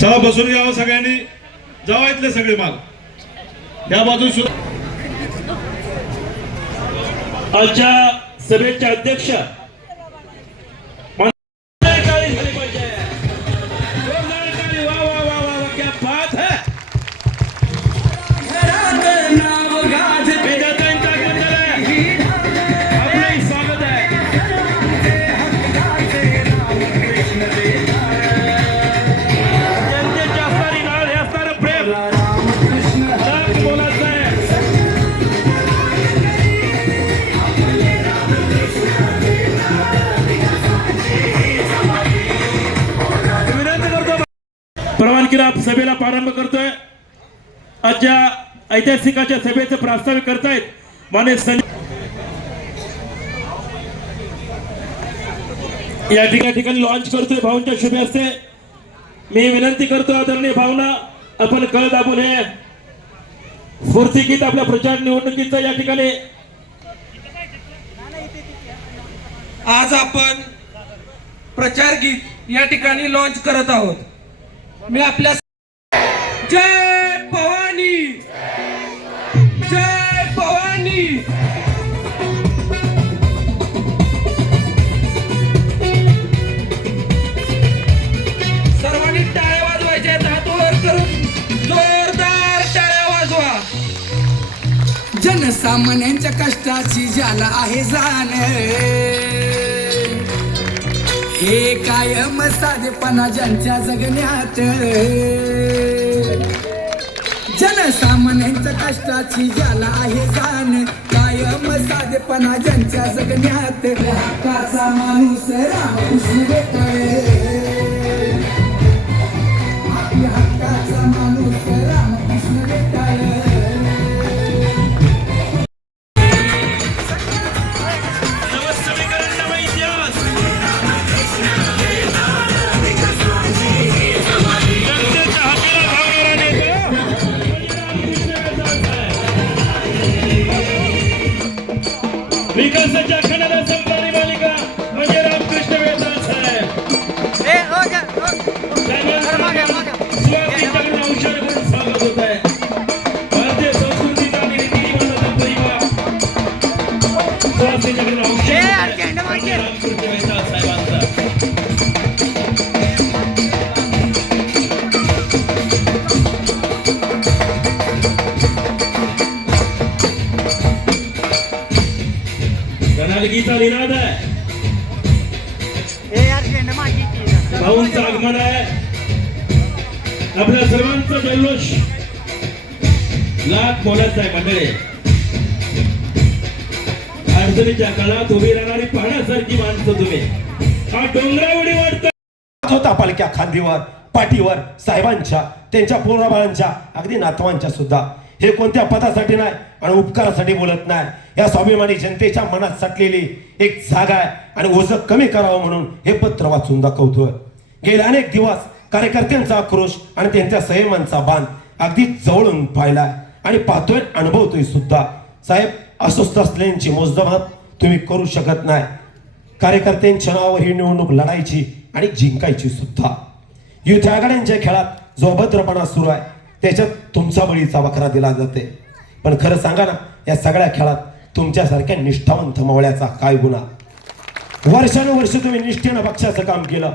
चला बसून घ्यावं सगळ्यांनी, जावा इथले सगळे माल या बाजून सुद्धा. आजच्या सभेचे अध्यक्ष परवानगीला सभेला प्रारंभ करतोय. आजच्या ऐतिहासिकाच्या सभेचं प्रास्ताविक करतायत माननीय या ठिकाणी लॉन्च करतोय भाऊंच्या शुभे हस्ते. मी विनंती करतो आदरणीय भावना, आपण कळ दाबून हे स्फूर्ती गीत आपल्या प्रचार निवडणुकीचं या ठिकाणी आज आपण प्रचार गीत या ठिकाणी लॉन्च करत आहोत. मी आपल्या जय भवानी, जय भवानी. सर्वांनी टाळ्या वाजवायच्या, हात वर करून जोरदार टाळ्या वाजवा. जनसामान्यांच्या कष्टाची ज्याला आहे जाण, हे कायम साधेपणा ज्यांच्या जगण्यात. जनसामान्यांच्या कष्टाची ज्याला आहे जाण, कायम साधेपणा ज्यांच्या जगण्यात. हक्काचा माणूस रामकृष्ण भेटले, आपल्या हक्काचा माणूस रामकृष्ण भेटले. विकासाच्या खंडाला संपणारी मालिका म्हणजे रामकृष्ण वेताळ साहेब. स्वागत होत आहे. भारतीय संस्कृतीचा आणि रीतिरिवाजाचा परिवार रामकृष्ण वेताळ साहेबांचा. गीता निनाद आहे, भाऊंचं आगमन आहे. आपल्या सर्वांचा जल्लोष लाख मोलाचा आहे. मंडळी, अडचणीच्या काळात उभी राहणारी पाण्यासारखी माणसं तुम्ही. हा डोंगरावडी वाटत होता पालख्या खांदीवर, पाठीवर साहेबांच्या, त्यांच्या पोराबाळांच्या, अगदी नातवांच्या सुद्धा. हे कोणत्या पदासाठी नाही आणि उपकारासाठी बोलत नाही. या स्वाभिमानी जनतेच्या मनात साठलेली एक जागा आहे आणि ओझं कमी करावं म्हणून हे पत्र वाचून दाखवतोय. गेले अनेक दिवस कार्यकर्त्यांचा आक्रोश आणि त्यांच्या संयमांचा बांध अगदी जवळून पाहिलाय आणि पाहतोय, अनुभवतोय सुद्धा. साहेब, अस्वस्थ असलेल्यांची मोजदाद तुम्ही करू शकत नाही. कार्यकर्त्यांच्या नावावर ही निवडणूक लढायची आणि जिंकायची सुद्धा. युथ आघाड्यांच्या खेळात जो अभद्रपणा सुरू आहे त्याच्यात तुमचा बळीचा वखरा दिला जाते. पण खरं सांगा ना, या सगळ्या खेळात तुमच्यासारख्या निष्ठावंत मावळ्याचा काय गुन्हा? वर्षानुवर्ष तुम्ही निष्ठेनं पक्षाचं काम केलं.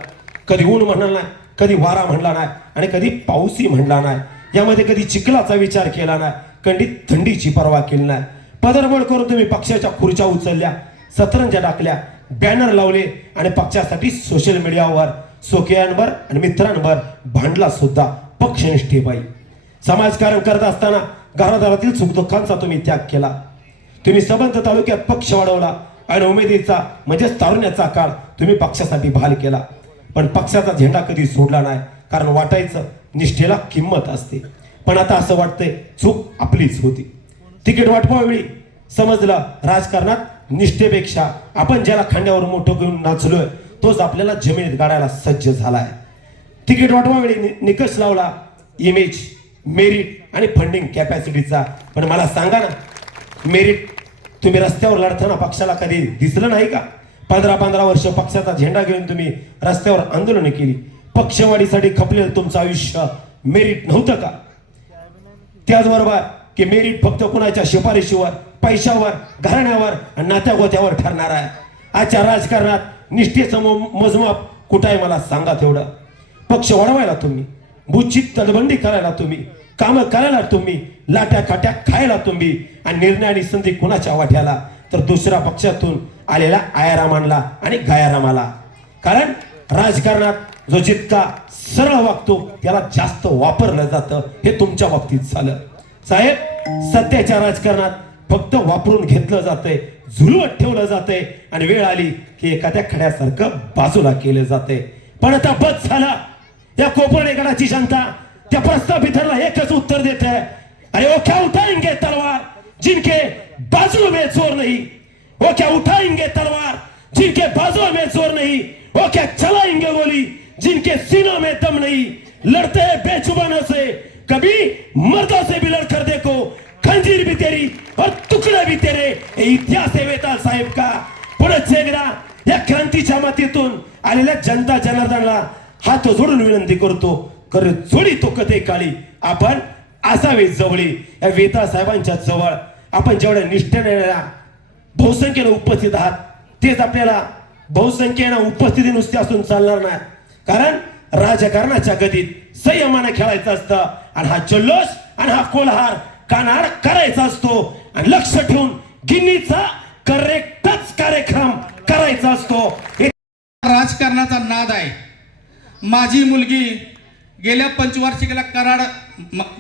कधी ऊन म्हणला नाही, कधी वारा म्हणला नाही आणि कधी पाऊसही म्हणला नाही. यामध्ये कधी चिखलाचा विचार केला नाही, कधी थंडीची पर्वा केली नाही. पदरमोड करून तुम्ही पक्षाच्या खुर्च्या उचलल्या, सतरंजा टाकल्या, बॅनर लावले आणि पक्षासाठी सोशल मीडियावर सोकियांवर आणि मित्रांवर भांडला सुद्धा. पक्षनिष्ठेपायी समाजकारण करत असताना घरादारातील सुखदुःखांचा तुम्ही त्याग केला. तुम्ही सबंध तालुक्यात पक्ष वाढवला आणि उमेदीचा म्हणजेच तारुण्याचा काळ तुम्ही पक्षासाठी बहाल केला. पण पक्षाचा झेंडा कधी सोडला नाही, कारण वाटायचं निष्ठेला किंमत असते. पण आता असं वाटतंय चूक आपलीच होती. तिकीट वाटपावेळी समजलं राजकारणात निष्ठेपेक्षा आपण ज्याला खांद्यावर मोठं घेऊन नाचलोय तोच आपल्याला जमिनीत गाडायला सज्ज झालाय. तिकीट वाटपावेळी निकष लावला इमेज, मेरिट आणि फंडिंग कॅपॅसिटीचा. पण मला सांगा ना, मेरिट तुम्ही रस्त्यावर लढताना पक्षाला कधी दिसलं नाही का? 15-15 वर्ष पक्षाचा झेंडा घेऊन तुम्ही रस्त्यावर आंदोलन केली. पक्षवाढीसाठी खपलेलं तुमचं आयुष्य मेरिट नव्हतं का? त्याचबरोबर की मेरिट फक्त कोणाच्या शिफारशीवर, पैशावर, घराण्यावर आणि नात्यागोत्यावर ठरणार आहे. आजच्या राजकारणात निष्ठेचं मोजमाप कुठं आहे मला सांगा तेवढं. पक्ष वाढवायला तुम्ही, बुच्ची तलबंदी करायला तुम्ही, कामं करायला तुम्ही, लाट्या काट्या खायला तुम्ही, आणि निर्णय आणि संधी कुणाच्या वाट्याला? तर दुसऱ्या पक्षातून आलेला आयारामांना आणि गायारामाला. कारण राजकारणात जो जितका सरळ वागतो त्याला जास्त वापरलं जातं. हे तुमच्या बाबतीत झालं साहेब. सत्याच्या राजकारणात फक्त वापरून घेतलं जातंय, झुलवत ठेवलं जातंय, आणि वेळ आली की एखाद्या खड्यासारखं बाजूला केलं जातंय. पण आता बस झाला. या कोपर्डे गडाची जनता त्या प्रस्तापितांना एकच उत्तर देत आहे, अरे वो क्या उठाएंगे तलवार जिनके बाजू में जोर नहीं, वो क्या उठाएंगे तलवार जिनके बाजू में जोर नहीं, वो क्या चलाएंगे गोली जिनके सीनों में दम नहीं. लड़ते हैं बेजुबानों से, कभी मर्दों से भी लड़कर देखो, खंजीर भी तेरी और तुकडे भी तेरे. हे इतिहास आहे वेताळ साहेब का. पुढेच एकदा या क्रांतीच्या मातीतून आलेल्या जनता जनार्दनाला हात जोडून विनंती करतो, कर जोडी तो कथे काळी आपण असावे जवळी. या वेताळ साहेबांच्या जवळ आपण जेवढ्या निष्ठेने बहुसंख्येने उपस्थित आहात, तेच आपल्याला बहुसंख्येने उपस्थिती नुसती असून चालणार नाही. कारण राजकारणाच्या गतीत संयमाने खेळायचं असतं, आणि हा जल्लोष आणि हा कोल्हार कानाड करायचा असतो, आणि लक्ष ठेवून गिन्नीचा करेक्टच कार्यक्रम करायचा असतो. राजकारणाचा नाद आहे. माझी मुलगी गेल्या पंचवार्षिकेला कराड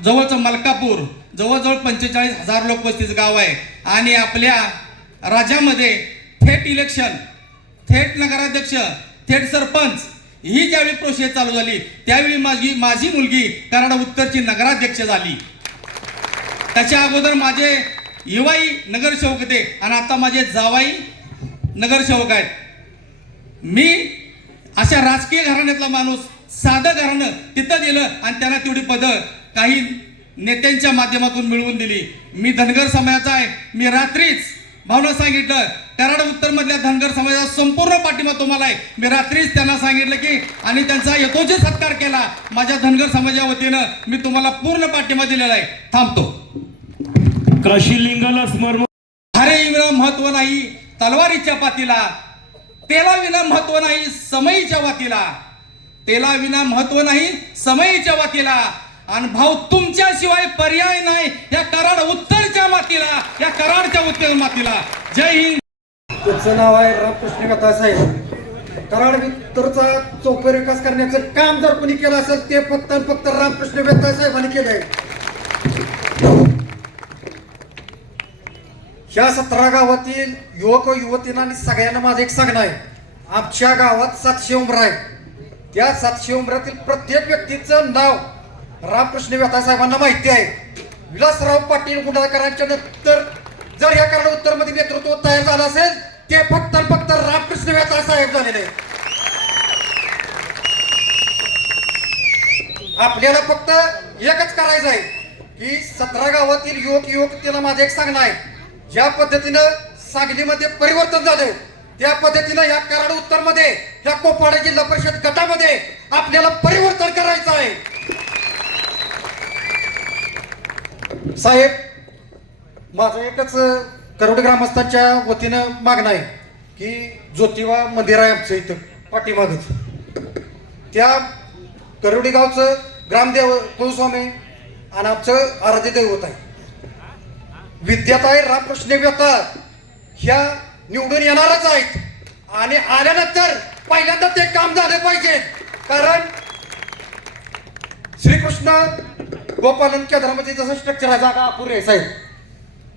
जवळचं मलकापूर, जवळजवळ 45,000 लोकवस्तीचं गाव आहे, आणि आपल्या राज्यामध्ये थेट इलेक्शन, थेट नगराध्यक्ष, थेट सरपंच ही ज्यावेळी प्रोसेस चालू झाली त्यावेळी माझी मुलगी कराड उत्तरची नगराध्यक्ष झाली. त्याच्या अगोदर माझे युवाई नगरसेवक होते, आणि आता माझे जावाई नगरसेवक आहेत. मी अशा राजकीय घराण्यातला माणूस, साधं घराणं तिथं दिलं, आणि त्यांना तेवढी पदं काही नेत्यांच्या माध्यमातून मिळवून दिली. मी धनगर समाजाचा आहे. मी रात्रीच भावना सांगितलं, कराड उत्तर मधल्या धनगर समाजाचा संपूर्ण पाठिंबा तुम्हाला आहे. मी रात्रीच त्यांना सांगितलं की, आणि त्यांचा यथोचित सत्कार केला. माझ्या धनगर समाजाच्या वतीनं मी तुम्हाला पूर्ण पाठिंबा दिलेला आहे. थांबतो. काशी लिंगाला स्मरण. हारे विना महत्व नाही तलवारीच्या पातीला, तेला विना महत्व नाही समयीच्या वातीला, तेला विना महत्व नाही समयीच्या वातीला, आणि भाऊ तुमच्याशिवाय पर्याय नाही या कराड उत्तरच्या मातीला, या कराडच्या उत्तर मातीला. जय हिंद. त्याचं नाव आहे रामकृष्ण व्यथा साहेब. कराड उत्तरचा चौफेर विकास करण्याचं काम जर कोणी केलं असेल ते फक्त आणि फक्त रामकृष्ण व्यथा साहेबांनी केलंय. ह्या 17 गावातील युवक युवतींना आणि सगळ्यांना माझं एक सांगणं आहे. आमच्या गावात 700 उमरा आहे. त्या 700 उमऱ्यातील प्रत्येक व्यक्तीचं नाव रामकृष्ण व्यथा साहेबांना माहिती आहे. विलासराव पाटील गुंडाळकरांच्या नंतर जर या कराड उत्तर मध्ये नेतृत्व तयार झालं असेल ते फक्त आणि फक्त रामकृष्ण व्यथा साहेब झालेले आहेत. आपल्याला फक्त एकच करायचं आहे की 17 गावातील युवक युवतीला माझं एक सांगणं आहे. ज्या पद्धतीनं सांगलीमध्ये परिवर्तन झालं त्या पद्धतीनं या कराड उत्तर मध्ये, या कोपाडे जिल्हा परिषद गटामध्ये आपल्याला परिवर्तन करायचं आहे. साहेब, माझं एकच करोड ग्रामस्थांच्या वतीनं मागणं आहे की ज्योतिबा मंदिर आहे आमचं इथं पाठीमागच, त्या करोडी गावचं ग्रामदेव कुलस्वामी आणि आमचं आराध्य दैवत आहे. विद्याताई रामकृष्ण व्यथा ह्या निवडून येणारच आहेत, आणि आल्यानंतर पहिल्यांदा ते काम झालं पाहिजे. कारण श्रीकृष्ण गोपालन केंद्रामध्ये जसं स्ट्रक्चर आहे, जागा अपुरी आहे साहेब,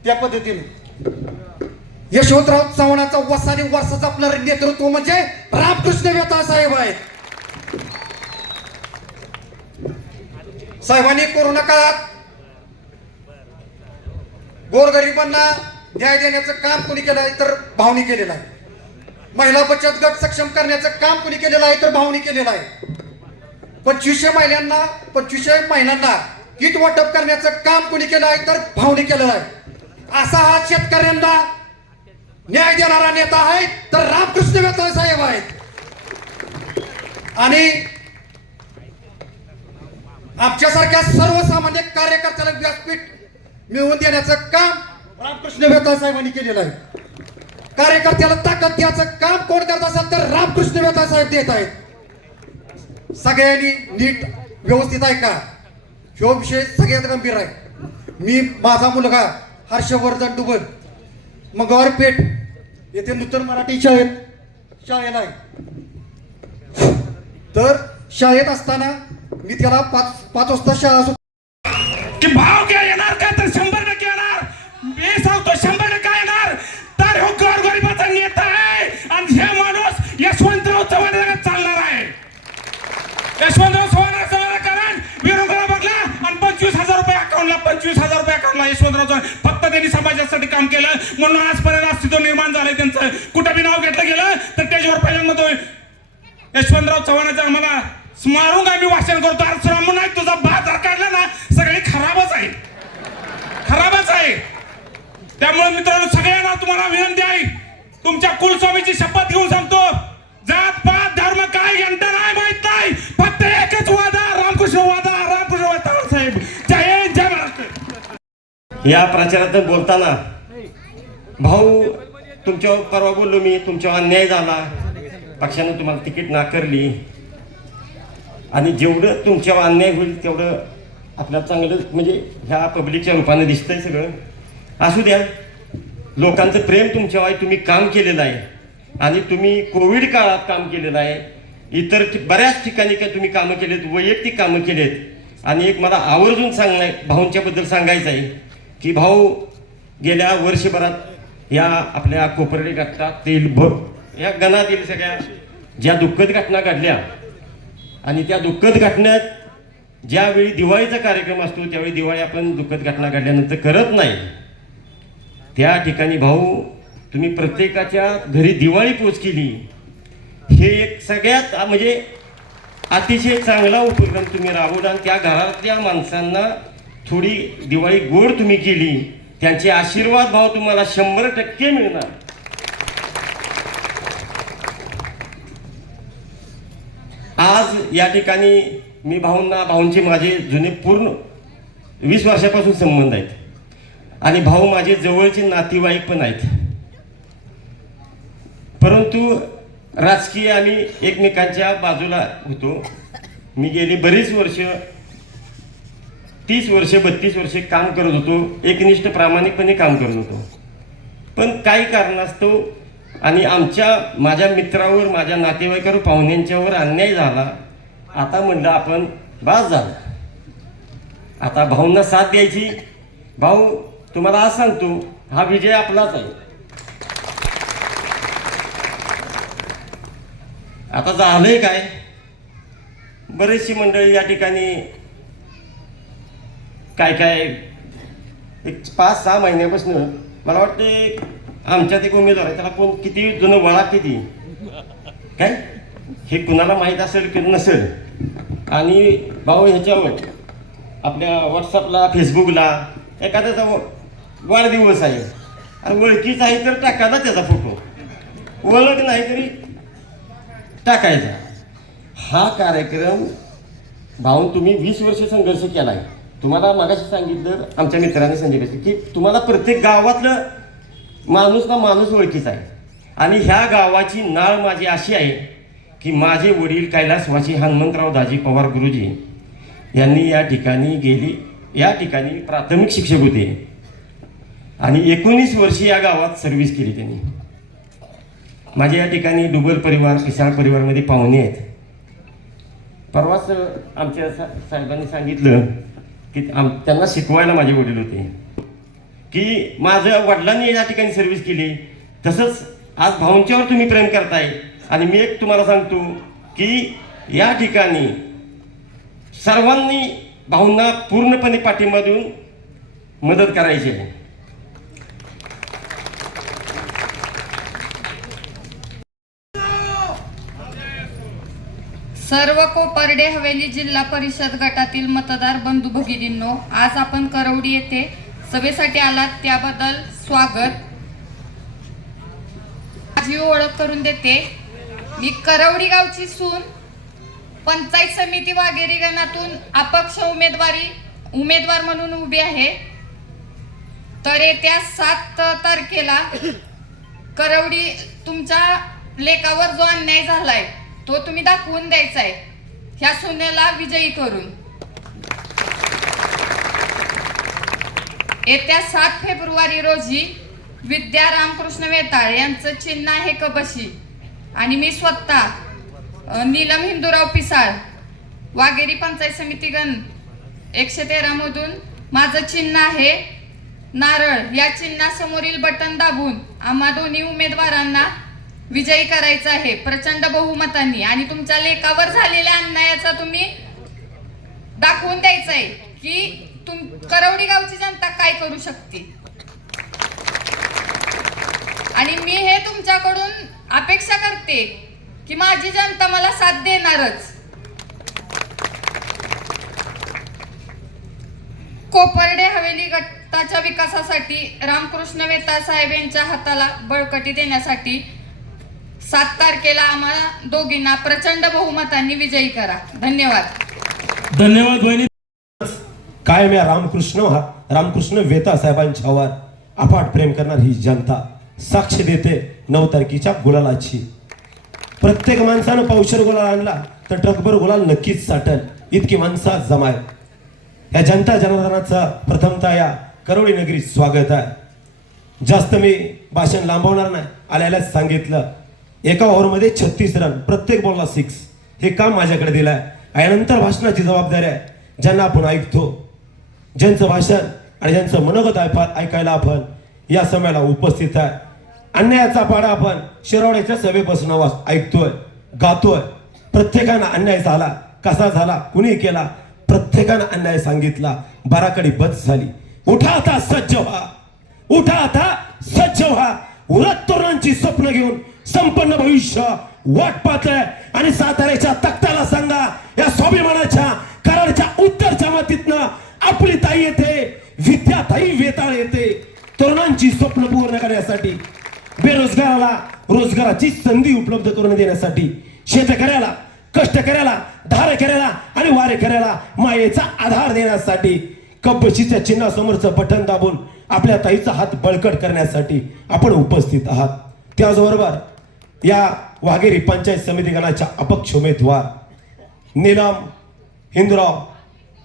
त्या पद्धतीने यशवंतराव चव्हाणाचा वसाने वारसा जपणारे नेतृत्व म्हणजे रामकृष्ण व्यथा साहेब आहेत. साहेबांनी कोरोना काळात गोरगरिबांना न्याय देण्याचं काम कोणी केलं आहे तर भावनी केलेलं आहे. महिला बचत गट सक्षम करण्याचं काम कोणी केलेलं आहे तर भावनी केलेलं आहे. 2500 महिलांना किट वाटप करण्याचं काम कोणी केलं आहे तर भाऊने केलं आहे. असा हा शेतकऱ्यांना न्याय देणारा नेता आहे तर रामकृष्ण वेताळ साहेब आहेत. आणि आमच्यासारख्या सर्वसामान्य कार्यकर्त्याला व्यासपीठ मिळवून देण्याचं काम रामकृष्ण वेताळ साहेबांनी केलेलं आहे. कार्यकर्त्याला ताकद द्यायचं काम कोण करत असेल तर रामकृष्ण वेताळ साहेब देत आहेत. सगळ्यांनी नीट व्यवस्थित आहे का, ह्यो विषय सगळ्यात गंभीर आहे. मी माझा मुलगा हर्षवर्धन डुबल मंगळवार पेठ येथे नूतन मराठी शाळेला आहे. तर शाळेत असताना मी त्याला पाच वाजता शाळा की भाव काय येणार का तर 100% येणार. मी सांगतो 100% येणार. तर हो गोरगरिबाचा नेता आहे आणि हे माणूस यशवंतराव चव्हाण चालणार आहे. यशवंतराव चव्हाण कारण विरोधाला बघला आणि 25,000 रुपये अकाउंटला 25,000 रुपये अकाउंटला यशवंतराव चव्हाण फक्त त्यांनी समाजासाठी काम केलं म्हणून आजपर्यंत अस्तित्व निर्माण झालंय त्यांचं. कुठं बी नाव घेतलं गेलं तर त्याच्यावर पहिल्यांदा यशवंतराव चव्हाणाचं आम्हाला स्मारून आम्ही वाचन करतो. अरे श्रामण नाही तुझा बाजार काढला ना सगळे खराबच आहे, खराबच आहे. त्यामुळे मित्रांनो सगळ्यांना तुम्हाला विनंती आहे, तुमच्या कुलस्वामीची शपथ घेऊन सांगतो, जात पात धर्म काय यंत्र नाही माहित नाही, फक्त एकच वादा रामकृष्ण वादा, रामकृष्ण वादा साहेब. जय हिंद जय महाराष्ट्र. या प्रचारात बोलताना भाऊ तुमच्यावर परवा बोललो मी, तुमच्यावर अन्याय झाला, पक्षाने तुम्हाला तिकीट नाकारली आणि जेवढं तुमच्यावर अन्याय होईल तेवढं आपल्याला चांगलं म्हणजे ह्या पब्लिकच्या रूपाने दिसतंय सगळं. असू द्या, लोकांचं प्रेम तुमच्यावर आहे, तुम्ही काम केलेलं आहे आणि तुम्ही कोविड काळात काम केलेलं आहे. इतर बऱ्याच ठिकाणी काय तुम्ही कामं केलेत, वैयक्तिक कामं केलेत. आणि एक मला आवर्जून भाऊंच्याबद्दल सांगायचं आहे की भाऊ गेल्या वर्षभरात या आपल्या कोपरडे गटातील या गणातील सगळ्या ज्या दुःखद घटना घडल्या आणि त्या दुःखद घटनेत ज्यावेळी दिवाळीचा कार्यक्रम असतो त्यावेळी दिवाळी आपण दुःखद घटना घडल्यानंतर करत नाही. त्या ठिकाणी भाऊ तुम्ही प्रत्येकाच्या घरी दिवाळी पोच केली. हे एक सगळ्यात म्हणजे अतिशय चांगला उपक्रम तुम्ही राबवला आणि त्या घरातल्या माणसांना थोडी दिवाळी गोड तुम्ही केली. त्यांचे आशीर्वाद भाऊ तुम्हाला 100% मिळणार. आज या ठिकाणी मी भाऊंचे माझे जुने पूर्ण 20 वर्षापासून संबंध आहेत आणि भाऊ माझे जवळचे नातेवाईक पण आहेत. परंतु राजकीय आम्ही एकमेकांच्या बाजूला होतो. मी गेली बरीच वर्ष 30 वर्ष 32 वर्षे काम करत होतो, एकनिष्ठ प्रामाणिकपणे काम करत होतो. पण काही कारणास्तव आणि माझ्या मित्रावर, माझ्या नातेवाईकावर, पाहुण्यांच्यावर अन्याय झाला. आता म्हणलं आपण बास झालं, आता भाऊंना साथ द्यायची. भाऊ तुम्हाला आज सांगतो, हा विजय आपलाच आहे. आता झालंय काय, बरेचशी मंडळी या ठिकाणी काय एक 5-6 महिन्यापासून मला वाटते आमच्यात एक उमेदवार आहे, त्याला कोण किती जुनं वळा किती काय हे कुणाला माहीत असेल की नसेल. आणि भाऊ ह्याच्यावर आपल्या व्हॉट्सअपला फेसबुकला एखाद्याचा वाढदिवस आहे आणि ओळखीचा आहे तर टाकायला त्याचा फोटो, ओळख नाही तरी टाकायचा. हा कार्यक्रम भाऊ तुम्ही 20 वर्ष संघर्ष केला आहे. तुम्हाला मागाशी सांगितलं आमच्या मित्रांनी संजय की तुम्हाला प्रत्येक गावातलं माणूस ना माणूस ओळखीचा आहे. आणि ह्या गावाची नाळ माझी अशी आहे की माझे वडील कैलासवासी हनुमंतराव दाजी पवार गुरुजी यांनी या ठिकाणी प्राथमिक शिक्षक होते आणि 19 वर्षे या गावात सर्व्हिस केली त्यांनी. माझ्या या ठिकाणी डुबल परिवार, पिसाळ परिवारमध्ये पाहुणे आहेत. परवाच आमच्या साहेबांनी सांगितलं की त्यांना शिकवायला माझे वडील होते की माझ्या वडिलांनी या ठिकाणी सर्व्हिस केली. तसंच आज भाऊंच्यावर तुम्ही प्रेम करताय आणि मी एक तुम्हाला सांगतो की या ठिकाणी सर्वांनी भाऊंना पूर्णपणे पाठिंबा देऊन मदत करायची आहे. सर्व कोपर्डे हवेली जिल्हा परिषद गटातील मतदार बंधू भगिनींनो, आज आपण करवडी येथे सभेसाठी आलात त्याबद्दल स्वागत. माझी ओळख करून देते. मी करवडी गावची सून, पंचायत समिती वाघेरी गणातून अपक्ष उमेदवार म्हणून उभी आहे. तर येत्या 7 तारखेला करवडी तुमच्या लेकावर जो अन्याय झालाय तो तुम्ही दाखवून द्यायचा आहे, ह्या सुनेला विजयी करून. येत्या 7 फेब्रुवारी रोजी विद्या रामकृष्ण वेताळ यांचं चिन्ह आहे कबशी आणि मी स्वतः नीलम हिंदूराव पिसाळ वाघेरी पंचायत समिती गण 113 मधून माझं चिन्ह आहे नारळ. या चिन्हासमोरील बटन दाबून आम्हा दोन्ही उमेदवारांना विजयी करायचं आहे प्रचंड बहुमतांनी. आणि तुमच्या लेकावर झालेल्या अन्यायाचा तुम्ही दाखवून द्यायचं आहे की करवडी गावची जनता काय करू शकते. आणि मी हे तुमच्याकडून अपेक्षा करते की माझी जनता मला साथ देणारच. कोपर्डे हवेली गटाच्या विकासासाठी रामकृष्ण वेताळ साहेब यांच्या हाताला बळकटी देण्यासाठी 7 तारखेला आम्हाला दोघींना प्रचंड बहुमतांनी विजयी करा. धन्यवाद. धन्यवाद बहिणी. कायम या रामकृष्ण वेताळ साहेबांच्यावर अफाट प्रेम करणारी ही जनता साक्ष देते 9 तारखेच्या गुलालाची. प्रत्येक माणसानं पावशेर गुलाल आणला तर ट्रकभर गुलाल नक्कीच साठल, इतकी माणसं आज जमा आहे. या जनता जनार्दनाचं प्रथमतः या करवडी नगरीत स्वागत आहे. जास्त मी भाषण लांबवणार नाही, आल्यालाच सांगितलं. एका ओव्हरमध्ये 36 रन, प्रत्येक बॉलला 6. हे काम माझ्याकडे दिलं आहे. यानंतर भाषणाची जबाबदारी आहे. ज्यांना आपण ऐकतो, ज्यांचं भाषण आणि ज्यांचं मनोगत ऐकायला आपण या समयाला उपस्थित आहे. अन्यायाचा पाडा आपण शिरवड्याच्या सभेपासून ऐकतोय, गातोय. प्रत्येकानं अन्याय झाला, कसा झाला, कुणी केला, प्रत्येकानं अन्याय सांगितला. बाराकडे बस झाली. उठा आता सज्ज व्हा, उठा आता सज्ज व्हा. उरत तरुणांची स्वप्न घेऊन संपन्न भविष्य वाट पाहतंय. आणि साताऱ्याच्या तख्ताला सांगा, या स्वाभिमानाच्या कराडच्या उत्तरच्या मातीतनं आपली ताई येते, विद्याताई वेताळ येते. तरुणांची स्वप्न पूर्ण करण्यासाठी, बेरोजगाराला रोजगाराची संधी उपलब्ध करून देण्यासाठी, शेतकऱ्याला, कष्टकऱ्याला, धारकऱ्याला आणि वारेकऱ्याला मायेचा आधार देण्यासाठी, कबशीच्या चिन्हासमोरचं बटन दाबून आपल्या ताईचा हात बळकट करण्यासाठी आपण उपस्थित आहात. त्याचबरोबर या वाघेरी पंचायत समिती गणाच्या अपक्ष उमेदवार नीलम हिंदूराव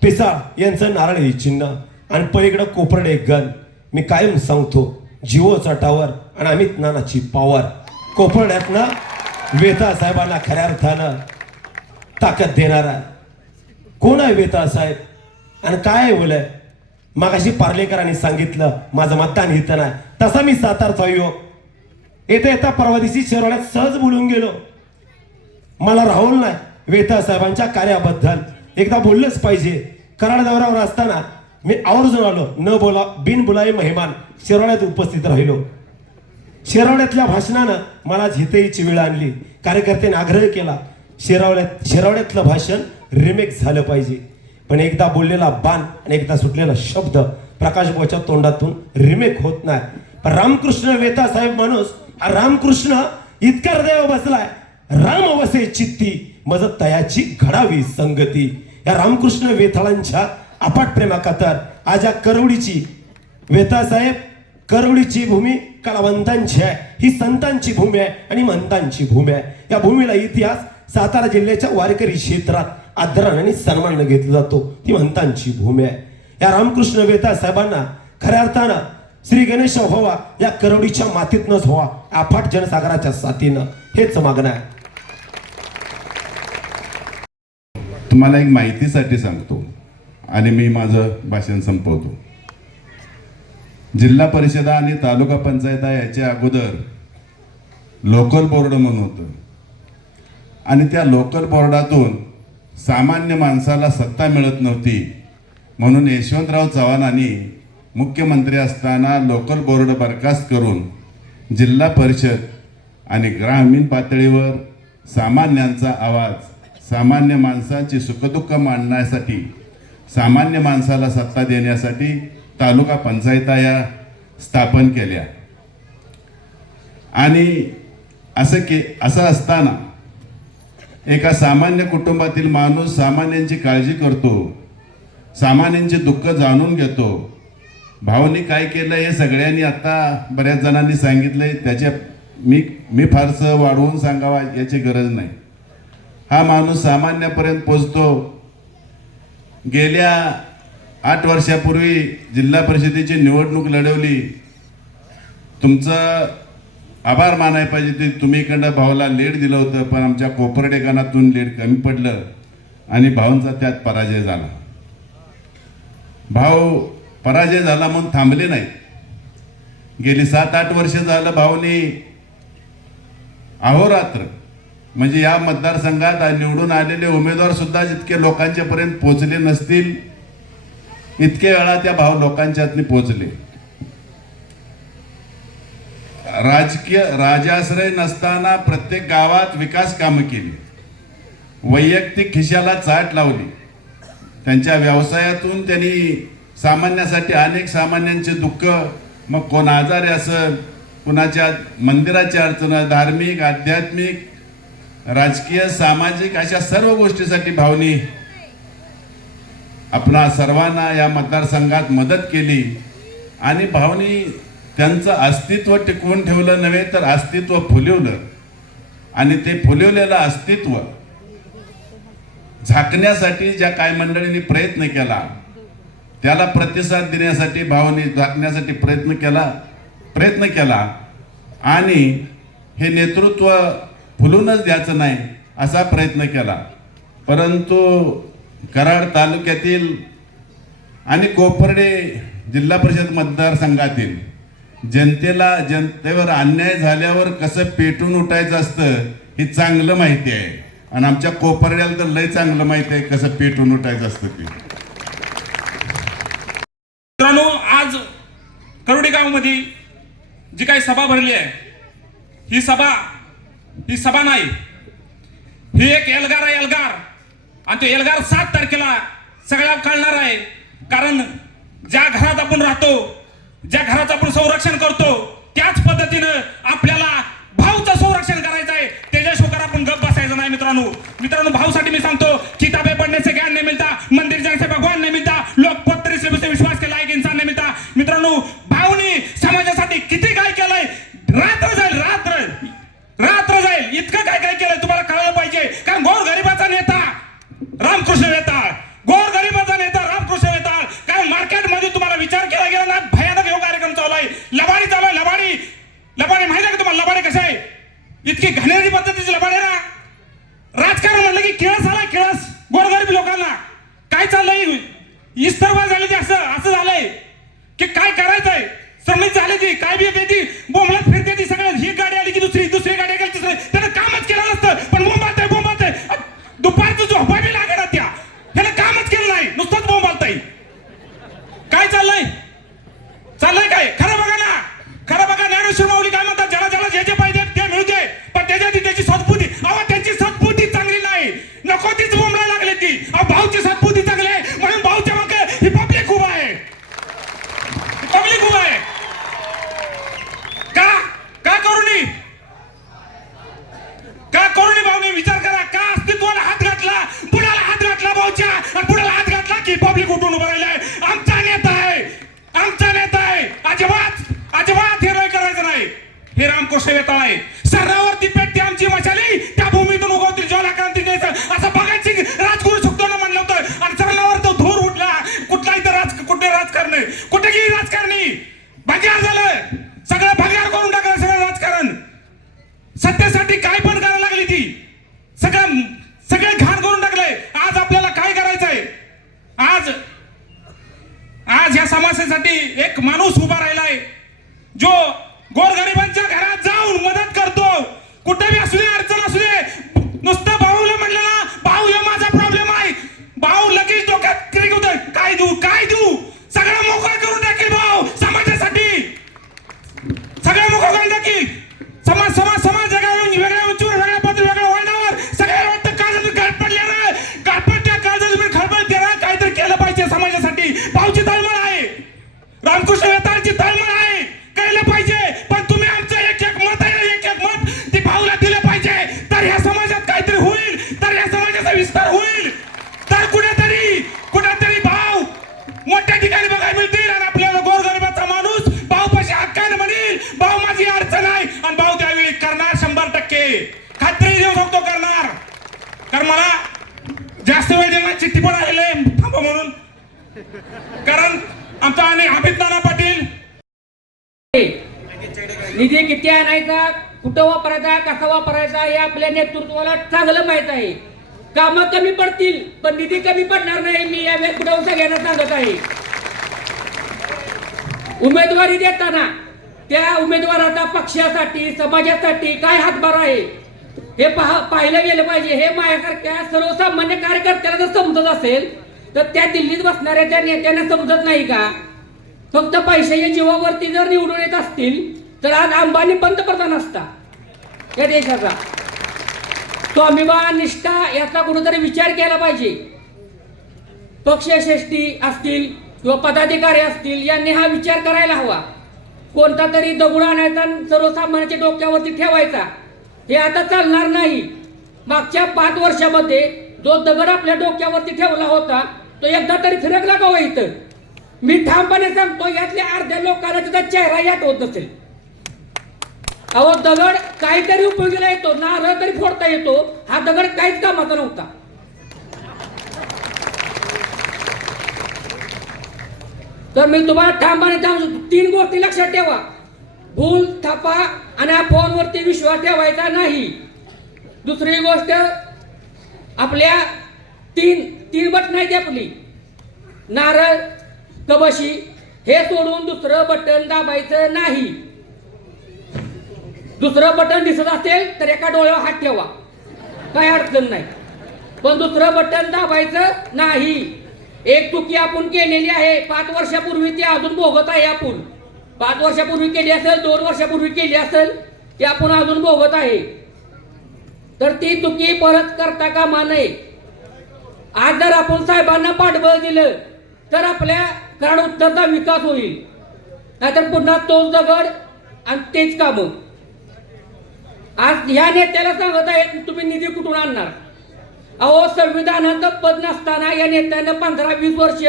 पिसाळ यांचं नारळी चिन्ह आणि पलीकडं कोपर्डे गण. मी कायम सांगतो, जिओचा टावर आणि अमित नानाची पॉवर. कोपर्ड्यातनं वेताळ साहेबांना खऱ्या अर्थानं ताकद देणारा कोण आहे वेताळ साहेब आणि काय बोलय. मागाशी पार्लेकरांनी सांगितलं माझं मतदान इथं नाही, तसा मी सातारचा युवक येता येता परवा दिवशी शिरवड्यात सहज बोलून गेलो. मला राहुल नाही, वेताळ साहेबांच्या कार्याबद्दल एकदा बोललंच पाहिजे. कराड दौऱ्यावर असताना मी आवर्जून आलो, न बोला बिन बोलाय मेहमान शिरवड्यात उपस्थित राहिलो. शिरवड्यातल्या भाषणानं मला झितेची वेळ आणली. कार्यकर्त्यांनी आग्रह केला शिरवड्यातलं भाषण रिमेक झालं पाहिजे. पण एकदा बोललेला बाण आणि एकदा सुटलेला शब्द प्रकाश भाऊच्या तोंडातून रिमेक होत नाही. पण रामकृष्ण वेताळ साहेब माणूस हा रामकृष्ण इतका हृदय बसलाय. राम वसे चित्ती मज तयाची घडावी संगती. या रामकृष्ण वेताळांच्या अफाट प्रेमाखातर आज या करवडीची, वेताळ साहेब करवडीची भूमी कलावंतांची आहे, ही संतांची भूमी आहे आणि मंतांची भूमी आहे. या भूमीला इतिहास सातारा जिल्ह्याच्या वारकरी क्षेत्रात आदराने सन्मानाने घेतला जातो. ती मंतांची भूमी आहे. या रामकृष्ण वेताळ साहेबांना खऱ्या अर्थानं श्री गणेश व्हावा, या करवडीच्या मातीतनच व्हावा, अफाट जनसागराच्या साथीनं, हेच मागणं आहे. तुम्हाला एक माहितीसाठी सांगतो आणि मी माझं भाषण संपवतो. जिल्हा परिषदा आणि तालुका पंचायत याच्या अगोदर लोकल बोर्ड म्हणून होतं आणि त्या लोकल बोर्डातून सामान्य माणसाला सत्ता मिळत नव्हती म्हणून यशवंतराव चव्हाणांनी मुख्यमंत्री असताना लोकल बोर्ड बरखास्त करून जिल्हा परिषद आणि ग्रामीण पातळीवर सामान्यांचा आवाज सामान्य माणसाची सुखदुःख मांडण्यासाठी, सामान्य माणसाला सत्ता देण्यासाठी तालुका पंचायता या स्थापन केल्या. आणि असं असताना एका सामान्य कुटुंबातील माणूस सामान्यांची काळजी करतो, सामान्यांचे दुःख जाणून घेतो. भाऊनी काय केलं हे सगळ्यांनी आता बऱ्याच जणांनी सांगितलंय, त्याच्या मी फारसं वाढवून सांगावा याची गरज नाही. हा माणूस सामान्यापर्यंत पोचतो. गेल्या 8 वर्षापूर्वी जिल्हा परिषदेची निवडणूक लढवली. तुमचं आभार मानायला पाहिजे ते तुम्ही इकडं भाऊला लीड दिलं होतं, पण आमच्या कोपर्डे गणातून लीड कमी पडलं आणि भाऊंचा त्यात पराजय झाला. भाऊ पराजय झाला म्हणून थांबले नाही. गेली 7-8 वर्ष झालं भाऊनी अहोरात्र, म्हणजे या मतदारसंघात निवडून आलेले उमेदवार सुद्धा जितके लोकांच्या पर्यंत पोहोचले नसतील इतके वेळा त्या भाऊ लोकांच्यातनी पोहोचले. राजकीय राजाश्रय नसताना प्रत्येक गावात विकास कामं केली, वैयक्तिक खिशाला चाट लावली. त्यांच्या व्यवसायातून त्यांनी सामान्यासाठी अनेक सामान्यांचे दुःख, मग कोण आजारी असेल, कुणाच्या मंदिराची अडचण, धार्मिक, आध्यात्मिक, राजकीय, सामाजिक अशा सर्व गोष्टीसाठी भाऊनी आपणा सर्वांना या मतदारसंघात मदत केली. आणि भाऊनी त्यांचं अस्तित्व टिकवून ठेवलं नव्हे तर अस्तित्व फुलवलं. आणि ते फुलवलेलं अस्तित्व झाकण्यासाठी ज्या काय मंडळींनी प्रयत्न केला त्याला प्रतिसाद देण्यासाठी भाऊनी झाकण्यासाठी प्रयत्न केला आणि हे नेतृत्व फुलूनच द्यायचं नाही असा प्रयत्न केला. परंतु कराड तालुक्यातील आणि कोपर्डे जिल्हा परिषद मतदारसंघातील जनतेवर अन्याय झाल्यावर कसं पेटून उठायचं असतं हे चांगलं माहिती आहे. आणि आमच्या कोपर्ड्याला तर लय चांगलं माहिती आहे कसं पेटून उठायचं असतं ते. मित्रांनो, आज करोडी गावमध्ये जी काही सभा भरली आहे ही सभा नाही, ही एक एल्गार आहे, एल्गार. आणि तो एल्गार 7 तारखेला सगळ्या कळणार आहे. कारण ज्या घरात आपण राहतो, ज्या घराचं आपण संरक्षण करतो त्याच पद्धतीनं आपल्याला भाऊचं संरक्षण करायचं आहे. त्याच्या शोकार आपण गप बसायचं नाही. मित्रांनो भाऊसाठी मी सांगतो, किताबें पढ़ने से ज्ञान नहीं मिलता, मंदिर जाने से भगवान नहीं मिलता, लोग पत्र से विश्वास के लायक इंसान नहीं मिलता. मित्रांनो, भाऊनी समाजासाठी किती काय केलंय, रात्र जाईल इतकं काय केलंय तुम्हाला कळलं पाहिजे. कारण गोरगरिबाचा नेता रामकृष्ण वेताळ, गोरगरिबाचा नेता रामकृष्ण वेताळ. कारण मार्केटमध्ये तुम्हाला विचार केला गेला ना, भयानक हे कार्यक्रम चालू आहे. लबाडी चालू आहे. लबाडी माहिती आहे का तुम्हाला? लबाडी कसं आहे, इतकी घाणेरडी पद्धतीची लबाडी आहे ना. राजकारण म्हणलं की किळस आलाय, किळस गोरगरीब लोकांना. काय चाललंय, इस्तरवा झाली ती, असं झालंय की काय करायचंय समज झाली ती, काय बी येते ती बोंबलत फिरते ती. सगळं ही गाडी आली की दुसरी गाडी गेली तिसरी, त्यानं कामच केलं नसतं पण बोंबालतंय. दुपारचं झोपा बी लागेल त्या, त्यानं कामच केलं नाही, नुसतंच बोंबालतंय. काय चाललंय काय खरं बघा ना, खरं बघा. ज्ञानेश्वर माऊली काय म्हणतात, ज्याला जे पाहिजे ते मिळू दे, पण त्याची सद्बुद्धी, त्यांची सद्बुद्धी चांगली नाही, नको तीच बोंबला लागली ती. भाऊची सद्बुद्धी चांगली आहे म्हणून भाऊच्या मागे ही पब्लिक उभा आहे. का करूनी भाऊने विचार करा. का अस्तित्वाला हात घातला, पुढाला हात घातला भाऊच्या, आणि पुढाला हात घातला की पब्लिक उठून उभं राहिलाय. आमचा नेता आहे. अजिबात हे नाही करायचं नाही. हे रामकृष्ण वेताळ आहे. सर्रावरती पेटते आमची मशाली, त्या भूमीतून उगवतील ज्वालाक्रांती द्यायचं असं भगत सिंग राजगुरू शकतो ना म्हणलं होतं. आणि सर्रावर तो धूर उठला. कुठे गेली राजकारणी, भग्यार झालं सगळं, भग्यार करून टाकलं सगळं राजकारण. सत्तेसाठी काय पण करायला लागली ती, सगळे घाण करून टाकलंय. आज आपल्याला काय करायचंय, आज या समाजासाठी एक माणूस उभा राहिलाय जो गोरगरिबांच्या घरात जाऊन मदत करतो. कुठे बी असू दे, अडचण असू दे, नुसतं भाऊला म्हणलं ना, भाऊ हे माझा प्रॉब्लेम आहे, भाऊ लगेच डोक्यात क्लिक होतं, काय देऊ सगळं मोकळं करून टाकेल भाऊ समाजासाठी. सगळं मोकळं करून टाकील. समाज वेगळ्या उंचीवर, वेगळ्या पद्धती, वेगळ्या वळणावर सगळ्या वाटतं का गड पडले चिठ्ठी पण आलेले थांबा म्हणून, कारण आमचा आणि अमित नाना पाटील निधी किती आणायचा, कुठं वापरायचा, कसा वापरायचा हे आपल्या नेतृत्वाला चांगलं माहित आहे. कामं कमी पडतील पण निधी कमी पडणार नाही, मी या वेळेस कुठं सगळ्यांना सांगत आहे. उमेदवारी देताना त्या उमेदवाराचा पक्षासाठी समाजासाठी काय हातभार आहे हे पाहिलं गेलं पाहिजे. हे माझ्यासारख्या सर्वसामान्य कार्यकर्त्याला जर समजत असेल तर त्या दिल्लीत बसणाऱ्या त्या नेत्यांना समजत नाही का? फक्त पैशाच्या जीवावरती जर निवडून येत असतील तर आज अंबानी पंतप्रधान असता या देशाचा. स्वाभिमान निष्ठा याचा कुठेतरी विचार केला पाहिजे. पक्षश्रेष्ठी असतील किंवा पदाधिकारी असतील यांनी हा विचार करायला हवा. कोणता तरी दगड आणायचा आणि सर्वसामान्याच्या डोक्यावरती ठेवायचा हे आता चालणार नाही. मागच्या 5 वर्षामध्ये जो दगड आपल्या डोक्यावरती ठेवला होता तो एकदा तरी फिरकला का इथं? मी ठामपणे सांगतो यातल्या अर्ध्या लोकांना त्याचा चेहराही आठवत नसेल. अहो दगड काहीतरी उपयोगीला येतो, नारळ तरी फोडता येतो, हा दगड काहीच कामाचा नव्हता. तर मी तुम्हाला ठामपणे सांगतो 3 गोष्टी लक्षात ठेवा. भूल थापा आणि फोनवरती विश्वास ठेवायचा नाही. दुसरी गोष्ट आपल्या तीन बटन आहेत आपली, नारळ कबशी, हे सोडून दुसरं बटन दाबायचं नाही. दुसरं बटन दिसत असेल तर एका डोळ्यावर हात ठेवा, काय अडचण नाही, पण दुसरं बटन दाबायचं नाही. एक चुकी आपण केलेली आहे 5 वर्षापूर्वी, ती अजून भोगत आहे आपण. 5 वर्षापूर्वी केली असेल, 2 वर्षापूर्वी केली असेल, ती आपण अजून भोगत आहे. तर ती चुकी परत करता कामा नये. आज जर आपण साहेबांना पाठबळ दिलं तर आपल्या कारण उत्तरचा विकास होईल, नाहीतर पुन्हा तोच दगड आणि तेच कामं. आज ह्या नेत्याला सांगत आहे तुम्ही निधी कुठून आणणार? अहो संविधानाचं पद नसताना या नेत्यानं 15-20 वर्ष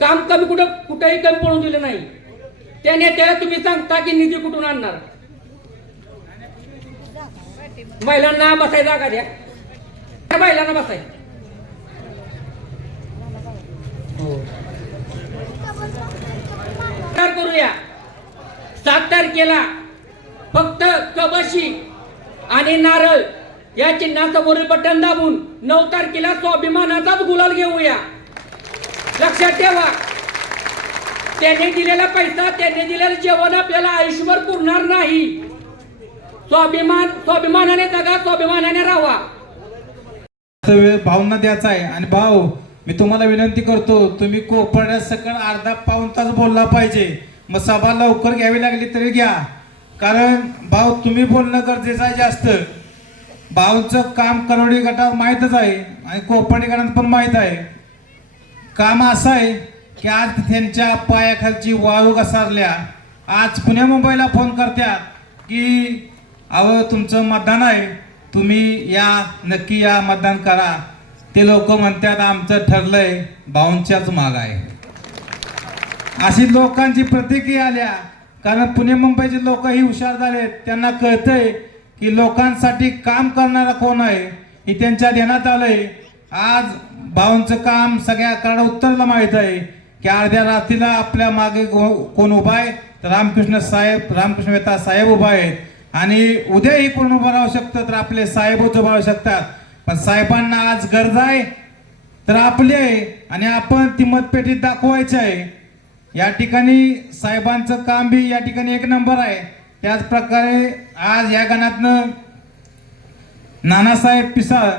काम कुठेही कमी पडून दिलं नाही. त्या नेत्याला तुम्ही सांगता की निधी कुठून आणणार? महिलांना बसायला जागा द्या, महिलांना बसाय. करूया 7 तारखेला फक्त कबशी आणि नारळ या चिन्हासमोरील बटन दाबून 9 तारखेला स्वाभिमानाचाच गुलाल घेऊया. लक्षात ठेवा, त्याने दिलेला पैसा, त्याने दिलेलं जेवण आपल्याला आयुष्यभर पुरणार नाही. स्वाभिमानाने जगा, स्वाभिमानाने राहा. भावना द्यायचा आहे. आणि भाऊ मी तुम्हाला विनंती करतो, तुम्ही कोपऱ्यात सकळ अर्धा पाऊण तास बोलला पाहिजे. मग सभा लवकर घ्यावी लागली तरी घ्या, कारण भाऊ तुम्ही बोलणं गरजेचं आहे जास्त. भाऊचं काम करोडी गटात माहीतच आहे आणि कोपर्डी गटात पण माहीत आहे. काम असं आहे की आज त्यांच्या पायाखालची वाळू घसारल्या. आज पुण्या मुंबईला फोन करत्यात की अहो तुमचं मतदान आहे, तुम्ही या, नक्की या, मतदान करा. ते लोक म्हणतात आमचं ठरलंय, भाऊंच्याच माग आहे. अशी लोकांची प्रतिक्रिया आल्या, कारण पुणे मुंबईचे लोक ही हुशार झालेत. त्यांना कळतंय की लोकांसाठी काम करणारा कोण आहे हे त्यांच्या ध्यानात आलंय. आज भाऊंचं काम सगळ्या कराड उत्तरला माहीत आहे की अर्ध्या रात्रीला आपल्या मागे कोण उभा आहे, तर रामकृष्ण वेता साहेब उभा आहेत. आणि उद्याही कोण उभं राहू शकतं तर आपले साहेबच उभं राहू शकतात. पण साहेबांना आज गरज आहे तर आपली आहे आणि आपण ती मतपेटीत दाखवायची आहे. या ठिकाणी साहेबांचं काम बी या ठिकाणी 1 नंबर आहे. त्याच प्रकारे आज या गणातनं नानासाहेब पिसाळ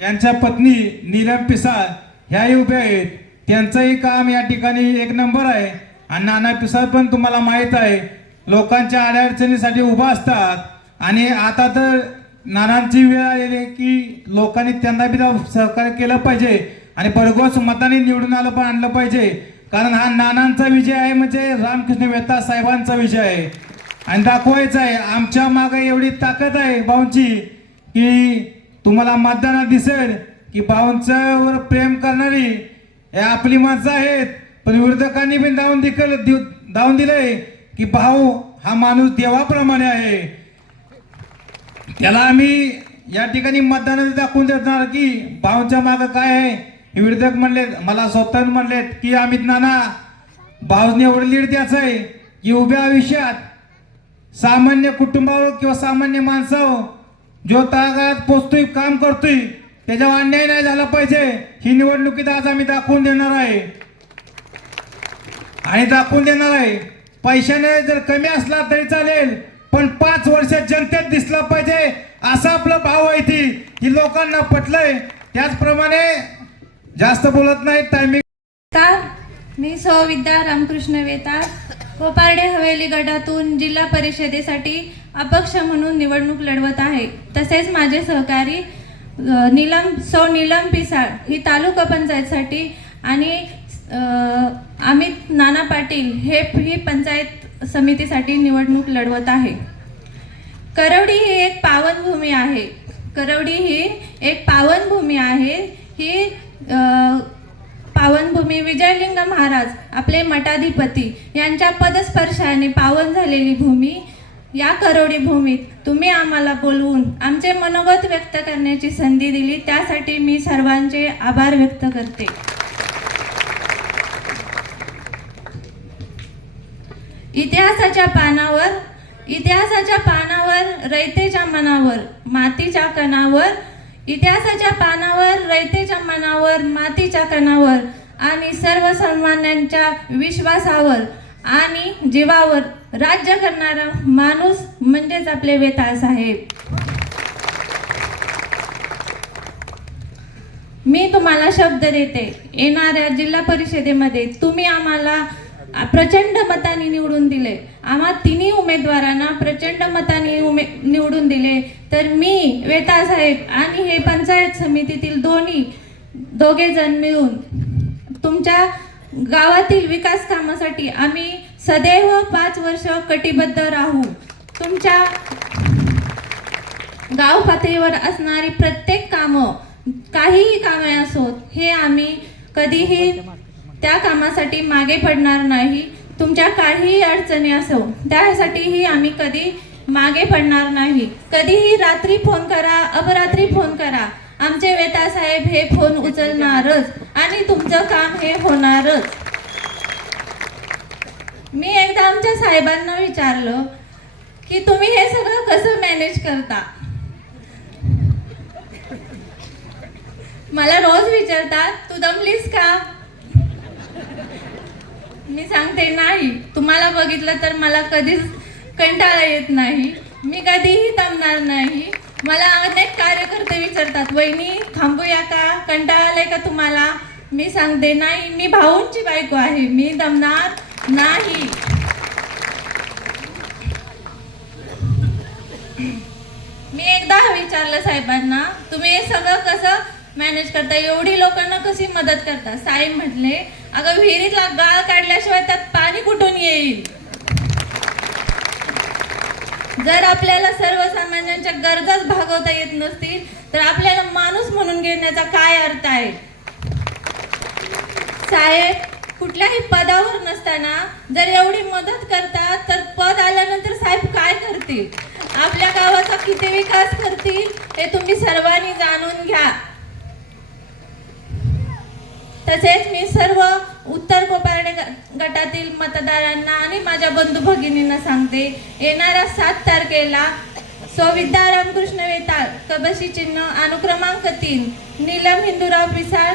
यांच्या पत्नी नीलम पिसाळ ह्याही उभ्या आहेत. त्यांचंही काम या ठिकाणी 1 नंबर आहे. आणि नाना पिसाळ पण तुम्हाला माहीत आहे लोकांच्या अडचणीसाठी उभा असतात. आणि आता तर नानांची वेळ आलेली की लोकांनी त्यांना बी सहकार्य केलं पाहिजे आणि भरघोस मताने निवडून आणलं पाहिजे. कारण हा नानांचा विजय आहे, म्हणजे रामकृष्ण वेता साहेबांचा विजय आहे. आणि दाखवायचं आहे आमच्या मागे एवढी ताकद आहे भाऊंची की तुम्हाला मतदानात दिसेल की भाऊंच्यावर प्रेम करणारी हे आपली माणसं आहेत. पण विरोधकांनी पण दावून दिलंय की भाऊ हा माणूस देवाप्रमाणे आहे. त्याला आम्ही या ठिकाणी मतदानात दाखवून देणार की भाऊंच्या मागं काय आहे विरोधक म्हणलेत, मला स्वतः म्हणलेत की अमित नाना भाऊने एवढं लीड द्यायचं आहे की उभ्या आयुष्यात सामान्य कुटुंबावर किंवा सामान्य माणसावर जो तळागाळात पोचतोय, काम करतोय, त्याच्यावर अन्याय नाही झाला पाहिजे. ही निवडणुकीत आज आम्ही दाखवून देणार आहे आणि दाखवून देणार आहे. पैशाने जर कमी असला तरी चालेल, पण 5 वर्षात जनतेत दिसला पाहिजे असं आपलं भाव आहे ती. ही लोकांना पटलंय. त्याचप्रमाणे जास्त बोलत नाही, टायमिंग. मी सौ विद्या रामकृष्ण वेताळ, कोपारडे हवेली गटातून जिल्हा परिषदेसाठी अपक्ष म्हणून निवडणूक लढवत आहे. तसेच माझे सहकारी सौ नीलम पिसाळ ही तालुका पंचायतसाठी आणि अमित नाना पाटील ही पंचायत समितीसाठी निवडणूक लढवत आहे. करवडी ही एक पावनभूमी आहे. करवडी ही एक पावनभूमी आहे. ही पावनभूमी विजयलिंग महाराज आपले मठाधिपती यांच्या पदस्पर्शाने पावन झालेली भूमी. या करवडी भूमीत तुम्ही आम्हाला बोलवून आमचे मनोगत व्यक्त करण्याची संधी दिली, त्यासाठी मी सर्वांचे आभार व्यक्त करते. इतिहासाच्या पानावर रयतेच्या मनावर मातीच्या कणावर, इतिहासाच्या पानावर रयतेच्या मनावर मातीच्या कणावर आणि सर्वसामान्यांच्या विश्वासावर आणि जीवावर राज्य करणारा माणूस म्हणजेच आपले वेताळ साहेब. मी तुम्हाला शब्द देते, येणाऱ्या जिल्हा परिषदेमध्ये तुम्ही आम्हाला प्रचंड मतांनी निवडून दिले. आम्हा तिन्ही उमेदवारांना प्रचंड मतांनी निवडून दिले, तर मी वेताळ साहेब आणि हे पंचायत समितीतील दोघे जण मिळून तुमच्या गावातील विकास कामासाठी आम्ही सदैव 5 वर्ष कटिबद्ध राहू. तुमच्या गाव पातळीवर असणारी प्रत्येक कामं, काहीही कामे असोत, हे आम्ही कधीही त्या कामासाठी मागे पडणार नाही. तुमच्या काहीही अडचणी असो त्यासाठीही आम्ही कधी मागे पडणार नाही. कधीही रात्री फोन करा, अपरात्री फोन करा, आमचे वेताळ साहेब हे फोन उचलणारच आणि तुमचं काम हे होणारच. मी एकदा आमच्या साहेबांना विचारलं की तुम्ही हे सगळं कसं मॅनेज करता. मला रोज विचारतात, तू दमलीस का? मी सांगते नाही, तुम्हाला बघितलं तर मला कधीच कंटाळा येत नाही. मी कधीही दमणार नाही. मला अनेक कार्यकर्ते विचारतात, वहिनी थांबूया का, कंटाळा आलाय का तुम्हाला? मी सांगते नाही, मी भाऊंची बायको आहे, मी दमणार नाही. मी एकदा विचारलं साहेबांना, तुम्ही हे सगळं कसं मॅनेज करता, एवढी लोकांना कशी मदत करता? साहेब म्हटले, अगं विहिरीतला गाळ काढल्याशिवाय त्यात पाणी कुठून येईल? जर आपल्याला सर्वसामान्यांच्या गरजाच भागवता येत नसतील तर आपल्याला माणूस म्हणून घेण्याचा काय अर्थ आहे? साहेब कुठल्याही पदावर नसताना जर एवढी मदत करतात तर पद आल्यानंतर साहेब काय करतील? आपल्या गावाचा किती विकास करतील हे तुम्ही सर्वांनी जाणून घ्या. तसेच मी सर्व उत्तर कोपारडे गटातील मतदारांना आणि माझ्या बंधू भगिनींना सांगते, येणाऱ्या 7 तारखेला सौ विद्या रामकृष्ण वेताळ कबशी चिन्ह अनुक्रमांक 3, नीलम हिंदूराव पिसाळ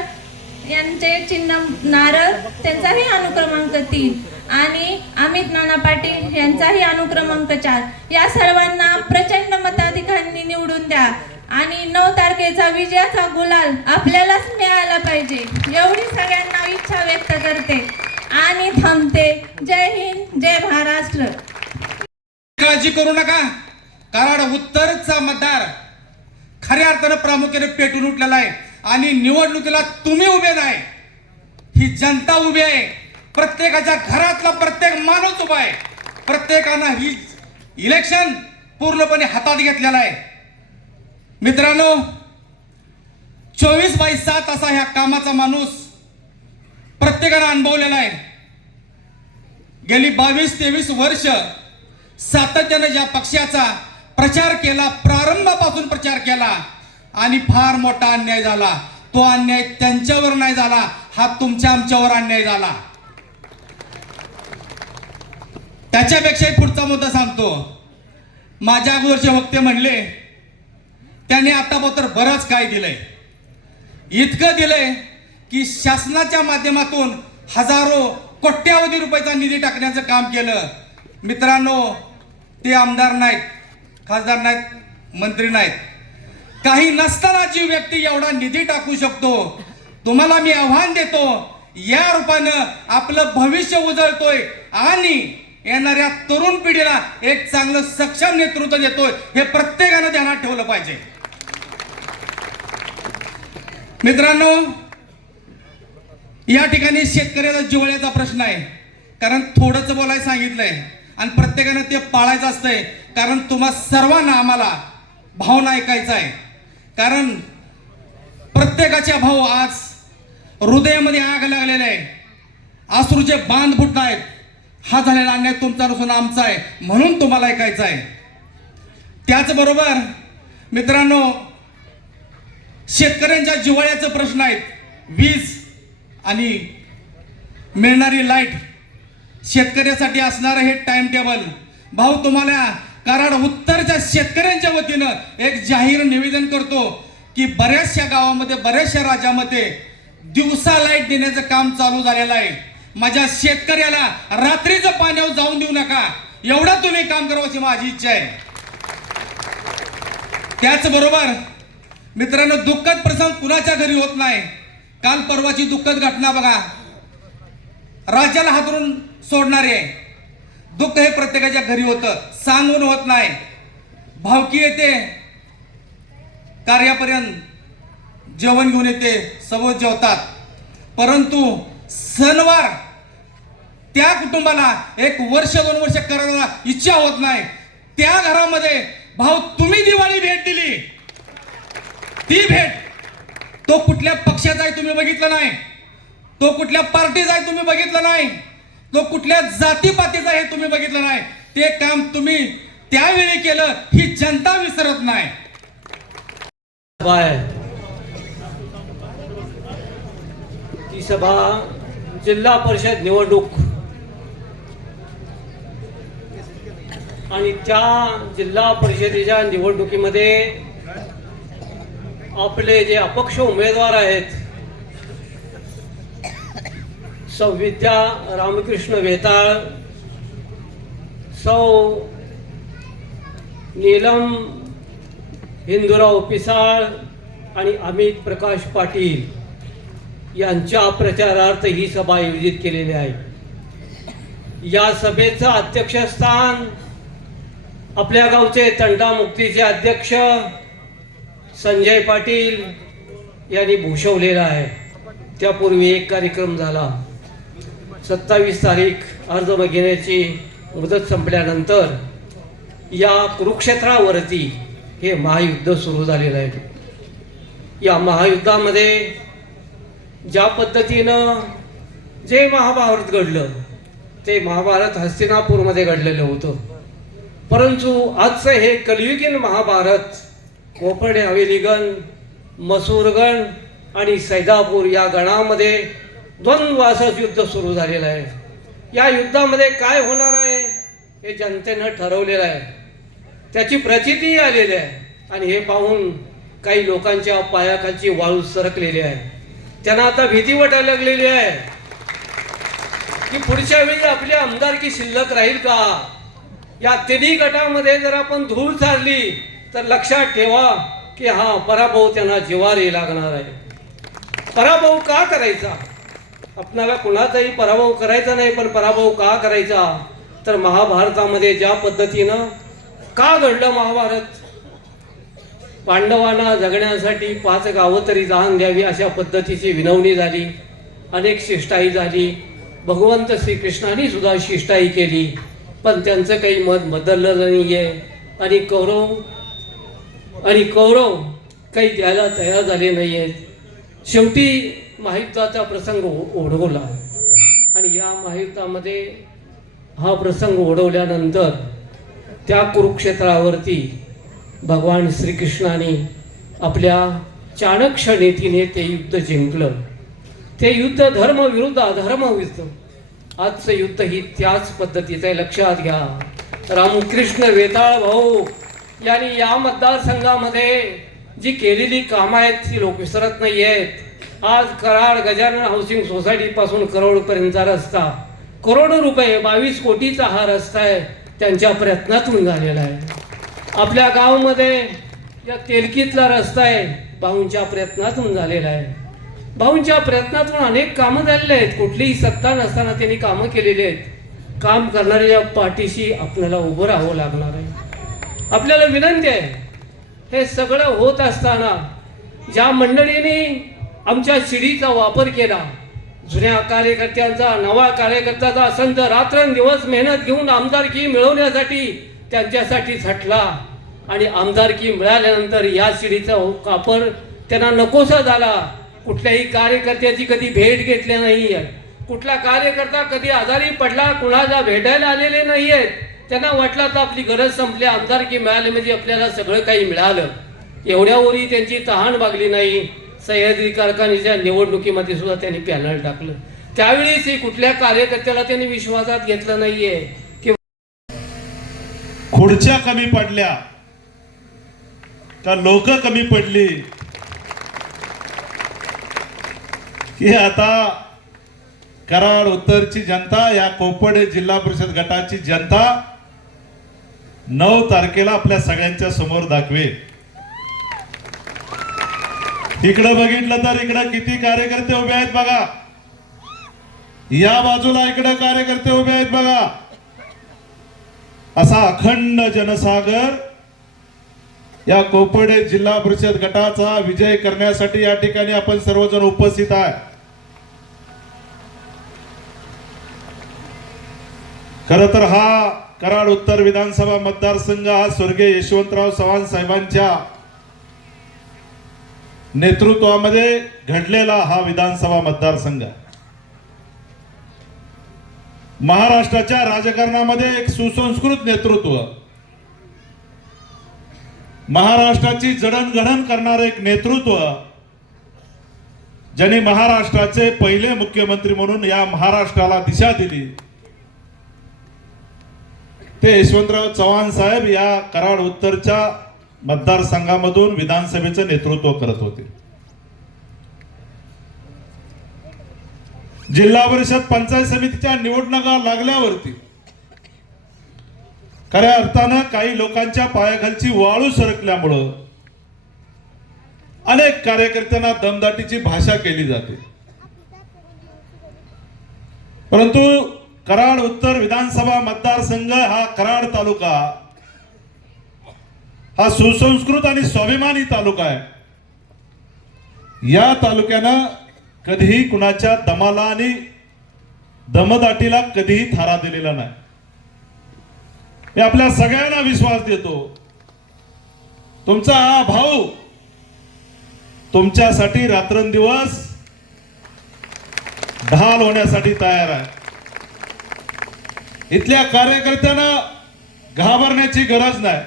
यांचे चिन्ह नारळ त्यांचाही अनुक्रमांक 3 आणि अमित नाना पाटील यांचाही अनुक्रमांक 4 या सर्वांना प्रचंड मताधिकांनी निवडून द्या आणि 9 तारखेचा विजयाचा गुलाल आपल्यालाच मिळाला पाहिजे एवढी सगळ्यांना इच्छा व्यक्त करते आणि थांबते. जय हिंद, जय महाराष्ट्र. काळजी करू नका, कारण उत्तरचा मतदार खऱ्या अर्थानं प्रामुख्याने पेटून उठलेला आहे आणि निवडणुकीला तुम्ही उभे नाही, ही जनता उभी आहे. प्रत्येकाच्या घरातला प्रत्येक माणूस उभा आहे. प्रत्येकानं ही इलेक्शन पूर्णपणे हातात घेतलेला आहे. मित्रांनो, 24/7 असा ह्या कामाचा माणूस प्रत्येकानं अनुभवलेला आहे. गेली 22-23 वर्ष सातत्याने ज्या पक्षाचा प्रचार केला, प्रारंभापासून प्रचार केला आणि फार मोठा अन्याय झाला. तो अन्याय त्यांच्यावर नाही झाला, हा तुमच्या आमच्यावर अन्याय झाला. त्याच्यापेक्षाही पुढचा मुद्दा सांगतो. माझ्या अगोदरचे वक्ते म्हणले त्यांनी आतापर्यंत बरंच काय दिलंय. इतकं दिलंय की शासनाच्या माध्यमातून हजारो कोट्यावधी रुपयाचा निधी टाकण्याचं काम केलं. मित्रांनो, ते आमदार नाहीत, खासदार नाहीत, मंत्री नाहीत. काही नसताना जी व्यक्ती एवढा निधी टाकू शकतो, तुम्हाला मी आव्हान देतो, या रूपानं आपलं भविष्य उजळतोय आणि येणाऱ्या तरुण पिढीला एक चांगलं सक्षम नेतृत्व देतोय, हे प्रत्येकानं ध्यानात ठेवलं पाहिजे. मित्रांनो, या ठिकाणी शेतकऱ्याचा जिव्हाळ्याचा प्रश्न आहे. कारण थोडंच बोलायला सांगितलंय आणि प्रत्येकानं ते पाळायचं असतंय. कारण तुम्हा सर्वांना आम्हाला भावना ऐकायचा आहे. कारण प्रत्येकाच्या भाऊ आज हृदयामध्ये आग लागलेला आहे, अश्रूचे बांध फुटत आहेत. हा झालेला अन्याय तुमचा नसून आमचा आहे, म्हणून तुम्हाला ऐकायचं आहे. त्याचबरोबर मित्रांनो, शेतकऱ्यांच्या जिव्हाळ्याचे प्रश्न आहेत. वीज आणि मिळणारी लाईट, शेतकऱ्यासाठी असणारं हे टाइम टेबल. भाऊ, तुम्हाला कराड उत्तरच्या शेतकऱ्यांच्या वतीनं एक जाहीर निवेदन करतो की बऱ्याचशा गावामध्ये, बऱ्याचशा राज्यामध्ये दिवसा लाईट देण्याचं काम चालू झालेलं आहे. माझ्या शेतकऱ्याला रात्रीचं पाण्यावर जाऊन देऊ नका, एवढं तुम्ही काम करावं माझी इच्छा आहे. त्याचबरोबर मित्रांनो, दुःखद प्रसंग कुणाच्या घरी होत नाही. काल परवाची दुःखद घटना बघा, राज्याला हातरून सोडणारे दुःख हे प्रत्येकाच्या घरी होतं, सांगून होत नाही. भावकी येते, कार्यापर्यंत जेवण घेऊन येते, सर्व जेवतात, परंतु सणवार त्या कुटुंबाला 1 वर्ष 2 वर्ष करायला इच्छा होत नाही. त्या घरामध्ये भाऊ तुम्ही दिवाळी भेट दिली, ती भेट तो कुठल्या पक्षाचा आहे तुम्ही बघितलं नाही, तो कुठल्या पार्टीचा आहे तुम्ही बघितलं नाही, तो कुठल्या जातीपातीचा आहे तुम्ही बघितलं नाही. ते काम तुम्ही त्यावेळी केलं, ही जनता विसरत नाही. ती सभा जिल्हा परिषद निवडणूक आणि त्या जिल्हा परिषदेच्या निवडणुकीमध्ये आपले जे अपक्ष उमेदवार आहेत, सौ विद्या रामकृष्ण वेताळ, सौ नीलम हिंदूराव पिसाळ आणि अमित प्रकाश पाटील यांच्या प्रचारार्थ ही सभा आयोजित केलेली आहे. या सभेचं अध्यक्षस्थान आपल्या गावचे तंटामुक्तीचे अध्यक्ष संजय पाटील यांनी भूषवलेला आहे. त्यापूर्वी एक कार्यक्रम झाला. 27 तारीख अर्ज घेण्याची मुदत संपल्यानंतर या कुरुक्षेत्रावरती हे महायुद्ध सुरू झालेलं आहे. या महायुद्धामध्ये ज्या पद्धतीनं जे महाभारत घडलं, ते महाभारत हस्तिनापूरमध्ये घडलेलं होतं. परंतु आजचं हे कलियुगीन महाभारत कोपर्डे हवेलीगण, मसूरगण आणि सैदापूर या गणामध्ये द्वंद्वाचं युद्ध सुरू झालेलं आहे. या युद्धामध्ये काय होणार आहे हे जनतेनं ठरवलेलं आहे, त्याची प्रचिती आलेली आहे. आणि हे पाहून काही लोकांच्या पायाखालची वाळू सरकलेली आहे. त्यांना आता भीती वाटायला लागलेली आहे की पुढच्या वेळी आपली आमदारकी शिल्लक राहील का. या तिन्ही गटामध्ये जर आपण धूळ चालली तर लक्षात ठेवा की हा पराभव त्यांना जिव्हारी लागणार आहे. पराभव का करायचा? आपल्याला कुणाचाही पराभव करायचा नाही, पण पराभव का करायचा? तर महाभारतामध्ये ज्या पद्धतीनं का घडलं महाभारत, पांडवांना जगण्यासाठी 5 गावं तरी दान द्यावी अशा पद्धतीची विनवणी झाली, अनेक शिष्टाई झाली. भगवंत श्रीकृष्णाने सुद्धा शिष्टाई केली, पण त्यांचं काही मत बदललं नाही आहे. आणि कौरव काही द्यायला तयार झाले नाही आहेत. शेवटी महायुद्धाचा प्रसंग ओढवला आणि या महायुद्धामध्ये हा प्रसंग ओढवल्यानंतर त्या कुरुक्षेत्रावरती भगवान श्रीकृष्णाने आपल्या चाणक्य तिने ते युद्ध जिंकलं. ते युद्ध धर्म विरुद्ध अधर्म होतं. आजचं युद्ध ही त्याच पद्धतीचं आहे, लक्षात घ्या. रामकृष्ण वेताळ भाऊ यांनी या मतदारसंघामध्ये जी केलेली कामं आहेत ती लोक विसरत नाही आहेत. आज कराड गजानन हाऊसिंग सोसायटी पासून करोडपर्यंतचा रस्ता, करोडो रुपये 22 कोटीचा हा रस्ता आहे, त्यांच्या प्रयत्नातून झालेला आहे. आपल्या गावामध्ये या तेलकीतला रस्ता आहे, भाऊंच्या प्रयत्नातून झालेला आहे. भाऊंच्या प्रयत्नातून अनेक कामं झालेली आहेत. कुठलीही सत्ता नसताना त्यांनी कामं केलेली आहेत. काम करणाऱ्या पाठीशी आपल्याला उभं राहावं लागणार आहे. आपल्याला विनंती आहे, हे सगळं होत असताना ज्या मंडळींनी आमच्या शिडीचा वापर केला, जुन्या कार्यकर्त्यांचा, नवा कार्यकर्त्याचा संत रात्रंदिवस मेहनत घेऊन आमदारकी मिळवण्यासाठी त्यांच्यासाठी झटला आणि आमदारकी मिळाल्यानंतर या शिडीचा वापर त्यांना नकोसा झाला. कुठल्याही कार्यकर्त्याची कधी भेट घेतली नाही आहे. कुठला कार्यकर्ता कधी आजारी पडला, कुणाला भेटायला आलेले नाही आहेत. त्यांना वाटलं तर आपली गरज संपली, आमदारकी मिळाली म्हणजे आपल्याला सगळं काही मिळालं. एवढ्यावरही त्यांची तहान भागली नाही. सह्याद्री कारखान्याच्या निवडणुकीमध्ये सुद्धा त्यांनी पॅनल टाकलं. त्यावेळीच कुठल्या कार्यकर्त्याला त्यांनी विश्वासात घेतलं नाहीये की खुर्च्या कमी पडल्या का लोक कमी पडली की आता कराड उत्तरची जनता, या कोपडे जिल्हा परिषद गटाची जनता 9 तारखेला आपल्या सगळ्यांच्या समोर दाखवे. इकडे बघितलं तर इकडे किती कार्यकर्ते उभे आहेत बघा. या बाजूला इकडे कार्यकर्ते उभे आहेत बघा. असा अखंड जनसागर या कोपडे जिल्हा परिषद गटाचा विजय करण्यासाठी या ठिकाणी आपण सर्वजण उपस्थित आहे. खर तर हा कराड उत्तर विधानसभा मतदारसंघ हा स्वर्गीय यशवंतराव चव्हाण साहेबांच्या नेतृत्वामध्ये घडलेला हा विधानसभा मतदारसंघ. महाराष्ट्राच्या राजकारणामध्ये एक सुसंस्कृत नेतृत्व, महाराष्ट्राची जडणघडण करणारे एक नेतृत्व, ज्यांनी महाराष्ट्राचे पहिले मुख्यमंत्री म्हणून या महाराष्ट्राला दिशा दिली, ते यशवंतराव चव्हाण साहेब या कराड उत्तरच्या मतदारसंघामधून विधानसभेचं नेतृत्व करत होते. जिल्हा परिषद पंचायत समितीच्या निवडणुका लागल्यावरती खऱ्या अर्थानं काही लोकांच्या पायाखालची वाळू सरकल्यामुळं अनेक कार्यकर्त्यांना दमदाटीची भाषा केली जाते. परंतु कराड उत्तर विधानसभा मतदारसंघ हा कराड तालुका हा सुसंस्कृत आणि स्वाभिमानी तालुका आहे. या तालुक्यानं कधीही कुणाच्या दमाला आणि दमदाटीला कधीही थारा दिलेला नाही. मी आपल्या सगळ्यांना विश्वास देतो, तुमचा हा भाऊ तुमच्यासाठी रात्रंदिवस ढाल होण्यासाठी तयार आहे. इथल्या कार्यकर्त्यांना घाबरण्याची गरज नाही.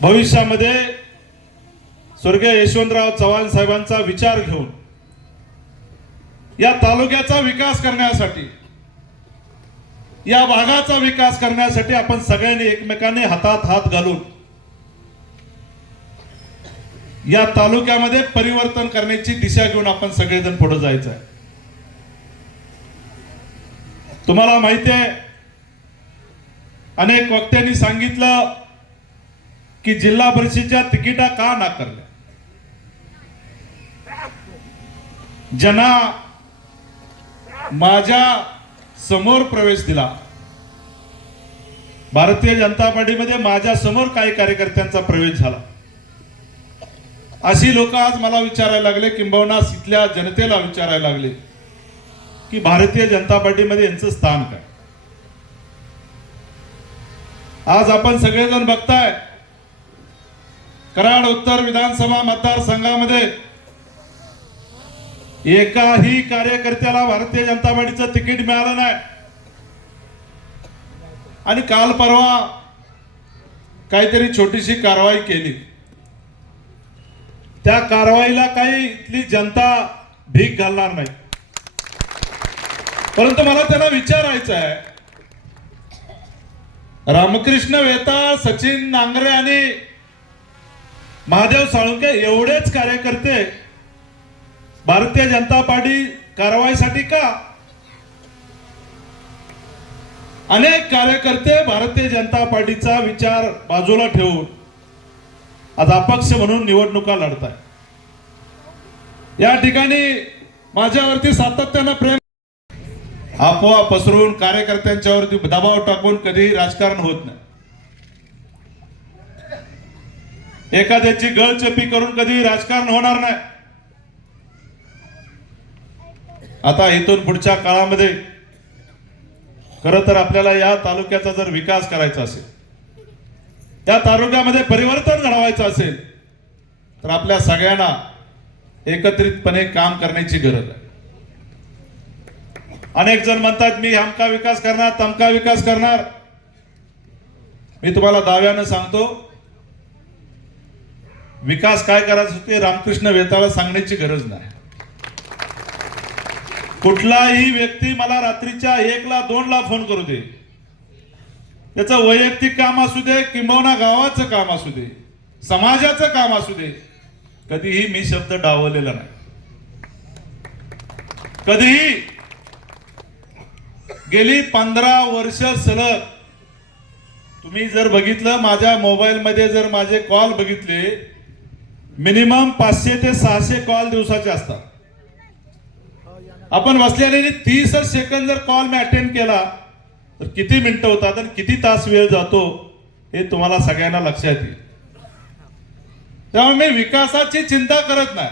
भविष्यामध्ये स्वर्गीय यशवंतराव चव्हाण साहेबांचा विचार घेऊन या तालुक्याचा विकास करण्यासाठी, या भागाचा विकास करण्यासाठी आपण सगळ्यांनी एकमेकांनी हातात हात घालून या तालुक्यामध्ये परिवर्तन करण्याची दिशा घेऊन आपण सगळेजण पुढे जायचं आहे. तुम्हाला माहिती आहे, अनेक वक्त्यांनी सांगितलं की जिल्हा परिषदेच्या तिकिटा का नाकारल्या. ज्यांना माझ्या समोर प्रवेश दिला, भारतीय जनता पार्टीमध्ये माझ्या समोर काही कार्यकर्त्यांचा प्रवेश झाला, अशी लोक आज मला विचारायला लागले, किंबहुना इथल्या जनतेला विचारायला लागले की भारतीय जनता पार्टीमध्ये यांचं स्थान काय. आज आपण सगळेजण बघताय, कराड उत्तर विधानसभा मतदारसंघामध्ये एकाही कार्यकर्त्याला भारतीय जनता पार्टीचं तिकीट मिळालं नाही. आणि काल परवा काहीतरी छोटीशी कारवाई केली. त्या कारवाईला काही इथली जनता भीक घालणार नाही. परंतु मला त्यांना विचारायचं आहे, रामकृष्ण वेताळ, सचिन नांगरे आणि महादेव साळुंके एवढेच कार्यकर्ते भारतीय जनता पार्टी कारवाईसाठी का? अनेक कार्यकर्ते भारतीय जनता पार्टीचा विचार बाजूला ठेवून आज अपक्ष म्हणून निवडणुका लढताय. या ठिकाणी माझ्यावरती सातत्यानं प्रेम, अफवा पसरून कार्यकर्त्यांच्यावरती दबाव टाकून कधीही राजकारण होत नाही. एखाद्याची गळचेपी करून कधीही राजकारण होणार नाही. आता इथून पुढच्या काळामध्ये खरं तर आपल्याला या तालुक्याचा जर विकास करायचा असेल, या तालुक्यामध्ये परिवर्तन घडवायचं असेल, तर आपल्या सगळ्यांना एकत्रितपणे काम करण्याची गरज आहे. अनेक जण म्हणतात मी अमका विकास करणार, तमका विकास करणार. मी तुम्हाला दाव्यानं सांगतो, विकास काय करायचं ते रामकृष्ण वेताळला सांगण्याची गरज नाही. कुठलाही व्यक्ती मला रात्रीच्या 1ला 2ला फोन करू दे, त्याचं वैयक्तिक काम असू दे किंबहुना गावाचं काम असू दे, समाजाचं काम असू दे, कधीही मी शब्द डावलेला नाही. कधीही गेली 15 वर्ष सलग तुम्ही जर बघितलं, माझ्या मोबाईल मध्ये जर माझे कॉल बघितले, मिनिमम 500 ते 600 कॉल दिवसाचे असतात. आपण बसलेले 30 सेकंद जर कॉल मी अटेंड केला तर किती मिनिटं होतात आणि किती तास वेळ जातो हे तुम्हाला सगळ्यांना लक्षात येईल. त्यामुळे मी विकासाची चिंता करत नाही.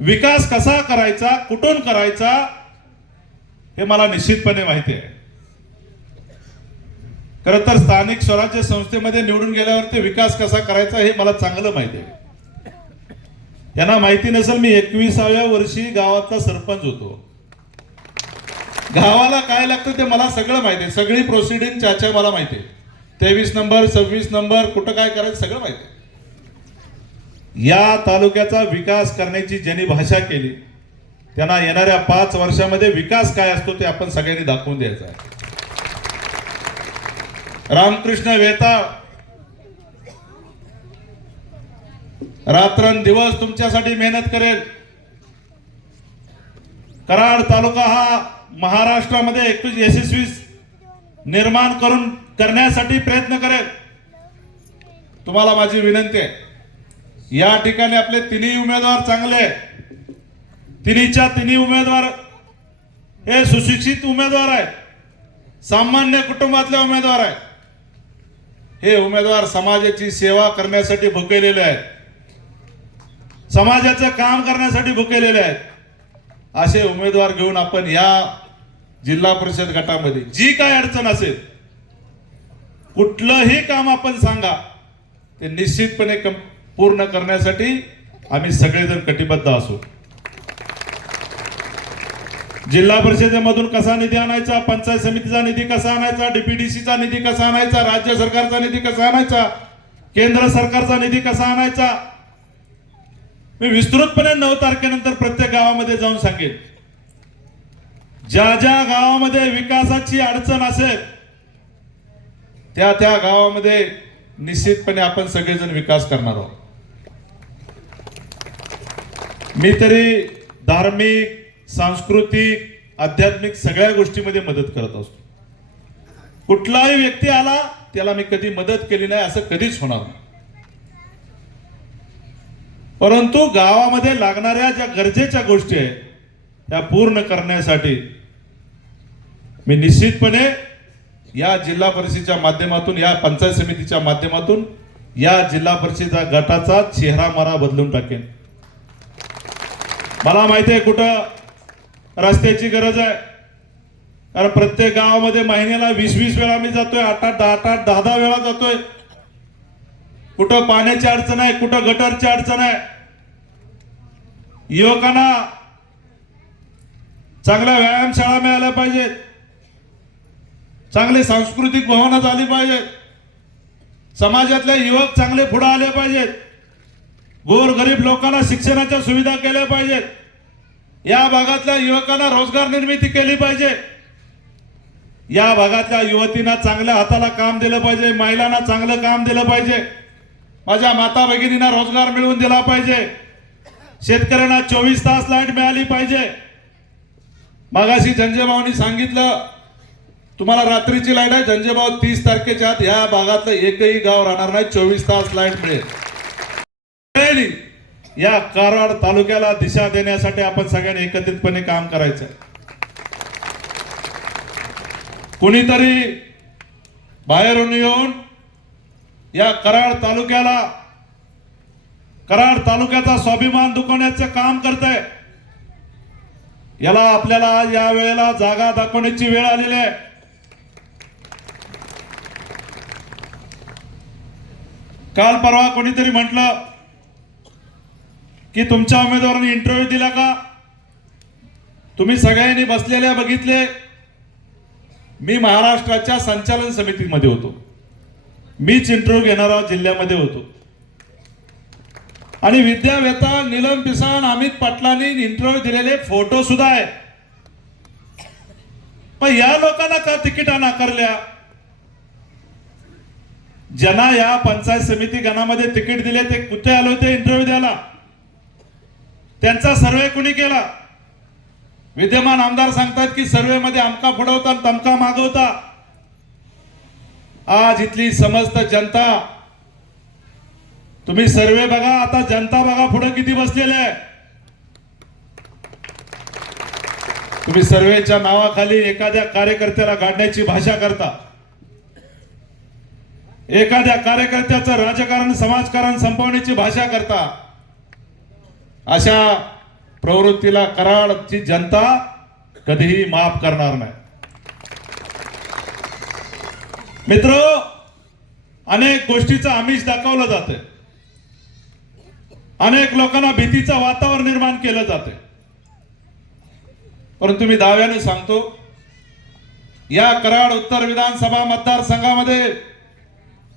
विकास कसा करायचा, कुठून करायचा हे मला निश्चितपणे माहिती आहे. खरं तर स्थानिक स्वराज्य संस्थेमध्ये निवडून गेल्यावर ते विकास कसा करायचा हे मला चांगलं माहिती आहे. त्यांना माहिती नसेल, मी 21व्या वर्षी गावातला सरपंच होतो. गावाला काय लागतं ते मला सगळं माहिती आहे. सगळी प्रोसिडिंग चाचा मला माहिती आहे. 23 नंबर 26 नंबर कुठं काय करायचं सगळं माहिती आहे. या तालुक्याचा विकास करण्याची ज्यांनी भाषा केली त्यांना येणाऱ्या 5 वर्षामध्ये विकास काय असतो ते आपण सगळ्यांनी दाखवून द्यायचं आहे. रामकृष्ण वेताळ रात्रंदिवस तुमच्यासाठी मेहनत करेल. कराड तालुका हा महाराष्ट्रामध्ये यशस्वी निर्माण करण्यासाठी प्रयत्न करेल. तुम्हाला माझी विनंती आहे, या ठिकाणी आपले तिन्ही उमेदवार चांगले, तिन्हीच्या तिन्ही उमेदवार हे सुशिक्षित उमेदवार आहेत, सामान्य कुटुंबातले उमेदवार आहेत. हे उमेदवार समाजाची सेवा करण्यासाठी भुकेलेले आहेत, समाजाचं काम करण्यासाठी भुकेलेले आहेत. असे उमेदवार घेऊन आपण या जिल्हा परिषद गटामध्ये जी काय अडचण असेल, कुठलंही काम आपण सांगा, ते निश्चितपणे पूर्ण करण्यासाठी आम्ही सगळेजण कटिबद्ध असू. जिल्हा परिषदेमधून कसा निधी आणायचा, पंचायत समितीचा निधी कसा आणायचा, डीपीडीसीचा निधी कसा आणायचा, राज्य सरकारचा निधी कसा आणायचा, केंद्र सरकारचा निधी कसा आणायचा, मी विस्तृतपणे 9 तारखेनंतर प्रत्येक गावामध्ये जाऊन सांगेन. ज्या ज्या गावामध्ये विकासाची अडचण असेल त्या त्या गावामध्ये निश्चितपणे आपण सगळेजण विकास करणार आहोत. मी तरी धार्मिक, सांस्कृतिक, आध्यात्मिक सगळ्या गोष्टीमध्ये मदत करत असतो. कुठलाही व्यक्ती आला त्याला मी कधी मदत केली नाही असं कधीच होणार नाही. परंतु गावामध्ये लागणाऱ्या ज्या गरजेच्या गोष्टी आहेत त्या पूर्ण करण्यासाठी मी निश्चितपणे या जिल्हा परिषदेच्या माध्यमातून, या पंचायत समितीच्या माध्यमातून या जिल्हा परिषद गटाचा चेहरा मारा बदलून टाकेन. मला माहिती आहे कुठं रस्त्याची गरज आहे, कारण प्रत्येक गावामध्ये महिन्याला 20-20 वेळा मी जातोय, 8-8, 10-10 वेळा जातोय. कुठं पाण्याची अडचण आहे, कुठं गटरची अडचण आहे. युवकांना चांगल्या व्यायामशाळा मिळाल्या पाहिजेत, चांगली सांस्कृतिक भवनं झाली पाहिजेत, समाजातले युवक चांगले पुढे आले पाहिजेत. गोरगरीब लोकांना शिक्षणाच्या सुविधा केल्या पाहिजेत, या भागातल्या युवकांना रोजगार निर्मिती केली पाहिजे, या भागातल्या युवतींना चांगल्या हाताला काम दिलं पाहिजे, महिलांना चांगलं काम दिलं पाहिजे, माझ्या माता भगिनींना रोजगार मिळवून दिला पाहिजे, शेतकऱ्यांना 24 तास लाईट मिळाली पाहिजे. मागाशी जंजेभाऊनी सांगितलं तुम्हाला रात्रीची लाईट आहे, जंजेभाऊ 30 तारखेच्या आत ह्या भागातलं एकही गाव राहणार नाही, 24 तास लाईट मिळेल. या कराड तालुक्याला दिशा देण्यासाठी आपण सगळ्यांनी एकत्रितपणे काम करायचं. कुणीतरी बाहेरून येऊन या कराड तालुक्याचा स्वाभिमान दुखवण्याचं काम करतंय. याला आपल्याला या वेळेला जागा दाखवण्याची वेळ आलेली आहे. काल परवा कोणीतरी म्हटलं की तुमच्या उमेदवारांनी इंटरव्ह्यू दिला का? तुम्ही सगळ्यांनी बसलेल्या बघितले. मी महाराष्ट्राच्या संचालन समितीमध्ये होतो, मीच इंटरव्ह्यू घेणारा जिल्ह्यामध्ये होतो आणि विद्यावेता नीलम पिसाण अमित पाटलांनी इंटरव्ह्यू दिलेले फोटो सुद्धा आहे. पण या लोकांना का तिकिटा नाकारल्या? ज्यांना या पंचायत समिती गणामध्ये तिकीट दिले ते कुठे आले होते इंटरव्ह्यू द्यायला? त्यांचा सर्वे कुणी केला? विद्यमान आमदार सांगतात की सर्वे मध्ये आमका फुडवता तमका मागवता. आज इथली समस्त जनता, तुम्ही सर्वे बघा, आता जनता बघा पुढे किती बसलेले आहे. तुम्ही सर्वेच्या नावाखाली एखाद्या कार्यकर्त्याला गाडण्याची भाषा करता, एखाद्या कार्यकर्त्याचं राजकारण समाजकारण संपवण्याची भाषा करता. अशा प्रवृत्तीला कराडची जनता कधीही माफ करणार नाही. मित्र, अनेक गोष्टीचं आमिष दाखवलं जाते, अनेक लोकांना भीतीचं वातावरण निर्माण केलं जाते. परंतु मी दाव्याने सांगतो, या कराड उत्तर विधानसभा मतदारसंघामध्ये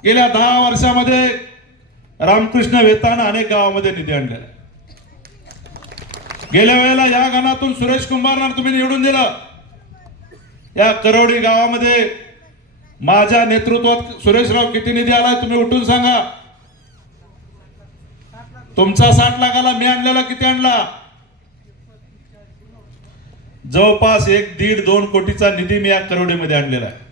गेल्या 10 वर्षामध्ये रामकृष्ण वेतानं अनेक गावामध्ये निधी आणलेला आहे. गेल्या वेळेला या गणातून सुरेश कुंभारला तुम्ही निवडून दिलं. या करोडी गावामध्ये माझ्या नेतृत्वात सुरेशराव किती निधी आलाय तुम्ही उठून सांगा. तुमचा 60 लाखाला मी आणलेला किती आणला? जवळपास 1-1.5-2 कोटीचा निधी मी या करोडीमध्ये आणलेला आहे.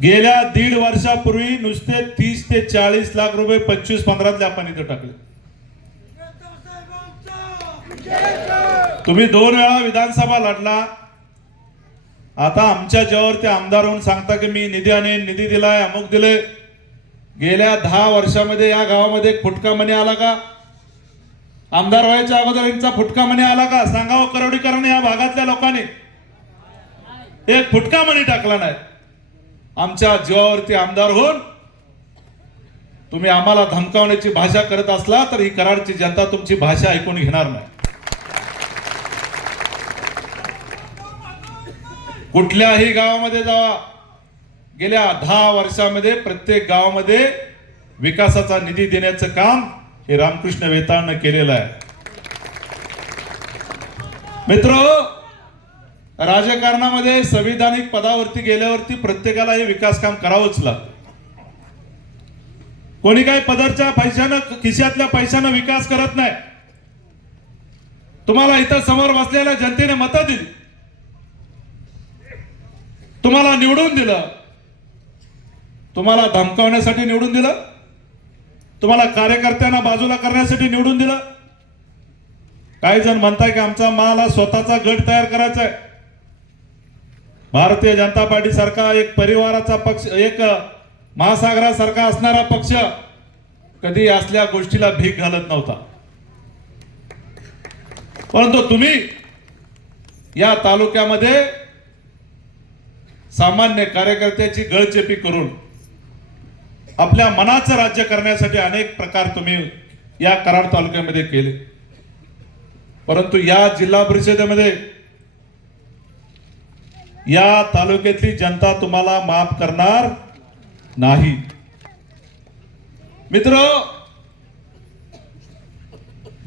गेल्या 1.5 वर्षापूर्वी नुसते 30 ते 40 लाख रुपये 25-15 आपण इथं टाकले. तुम्ही 2 वेळा विधानसभा लढला. आता आमच्या जेव्हावर ते आमदार होऊन सांगता की मी निधी आणि निधी दिलाय, अमुक दिले. गेल्या 10 वर्षामध्ये या गावामध्ये एक फुटका मणी आला का? आमदार व्हायच्या अगोदर यांचा फुटका मणी आला का? सांगावं करोडीकरांनी, या भागातल्या लोकांनी एक फुटका मणी टाकला नाही. आमच्या जीवावरती आमदार होऊन तुम्ही आम्हाला धमकावण्याची भाषा करत असला तर ही कराडची जनता तुमची भाषा ऐकून घेणार नाही. कुठल्याही गावामध्ये जावा, गेल्या 10 वर्षामध्ये प्रत्येक गावामध्ये विकासाचा निधी देण्याचं काम हे रामकृष्ण वेताळनं केलेलं आहे. मित्र, राजकारणामध्ये संविधानिक पदावरती गेल्यावरती प्रत्येकाला हे विकास काम करावंच लागतं. कोणी काही पदरच्या पैशानं, खिशातल्या पैशानं विकास करत नाही. तुम्हाला इथं समोर बसलेल्या जनतेने मतं दिली, तुम्हाला निवडून दिलं, तुम्हाला धमकावण्यासाठी निवडून दिलं, तुम्हाला कार्यकर्त्यांना बाजूला करण्यासाठी निवडून दिलं. काही जण म्हणताय की आमचा मला स्वतःचा गट तयार करायचा आहे. भारतीय जनता पार्टी सारखा एक परिवाराचा पक्ष, एक महासागरासारखा असणारा पक्ष कधी असल्या गोष्टीला भीक घालत नव्हता. परंतु तुम्ही या तालुक्यामध्ये सामान्य कार्यकर्त्याची गळचेपी करून आपल्या मनाचं राज्य करण्यासाठी अनेक प्रकार तुम्ही या कराड तालुक्यामध्ये केले. परंतु या जिल्हा परिषदेमध्ये या तालुक्यातली जनता तुम्हाला माफ करणार नाही. मित्र,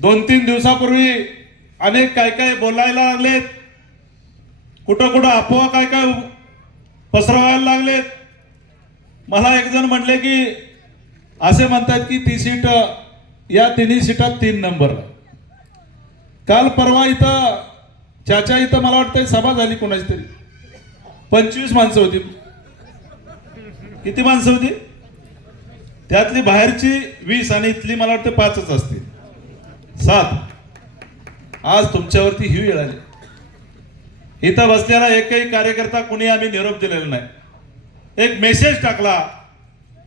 2-3 दिवसापूर्वी अनेक काय बोलायला लागलेत, कुठं अफवा काय पसरवायला लागलेत. मला एक जण म्हणले की असे म्हणतात की ती सीट, या तिन्ही सीटात 3 नंबर. काल परवा इथं चाचा इथं मला वाटतं सभा झाली कोणाची तरी, 25 माणसं होती. किती माणसं होती? त्यातली बाहेरची 20 आणि इथली मला वाटतं 5च असतील, 7. आज तुमच्यावरती ही वेळ आली. इथं बसलेला एकही कार्यकर्ता कुणी आम्ही निरोप दिलेला नाही. एक मेसेज टाकला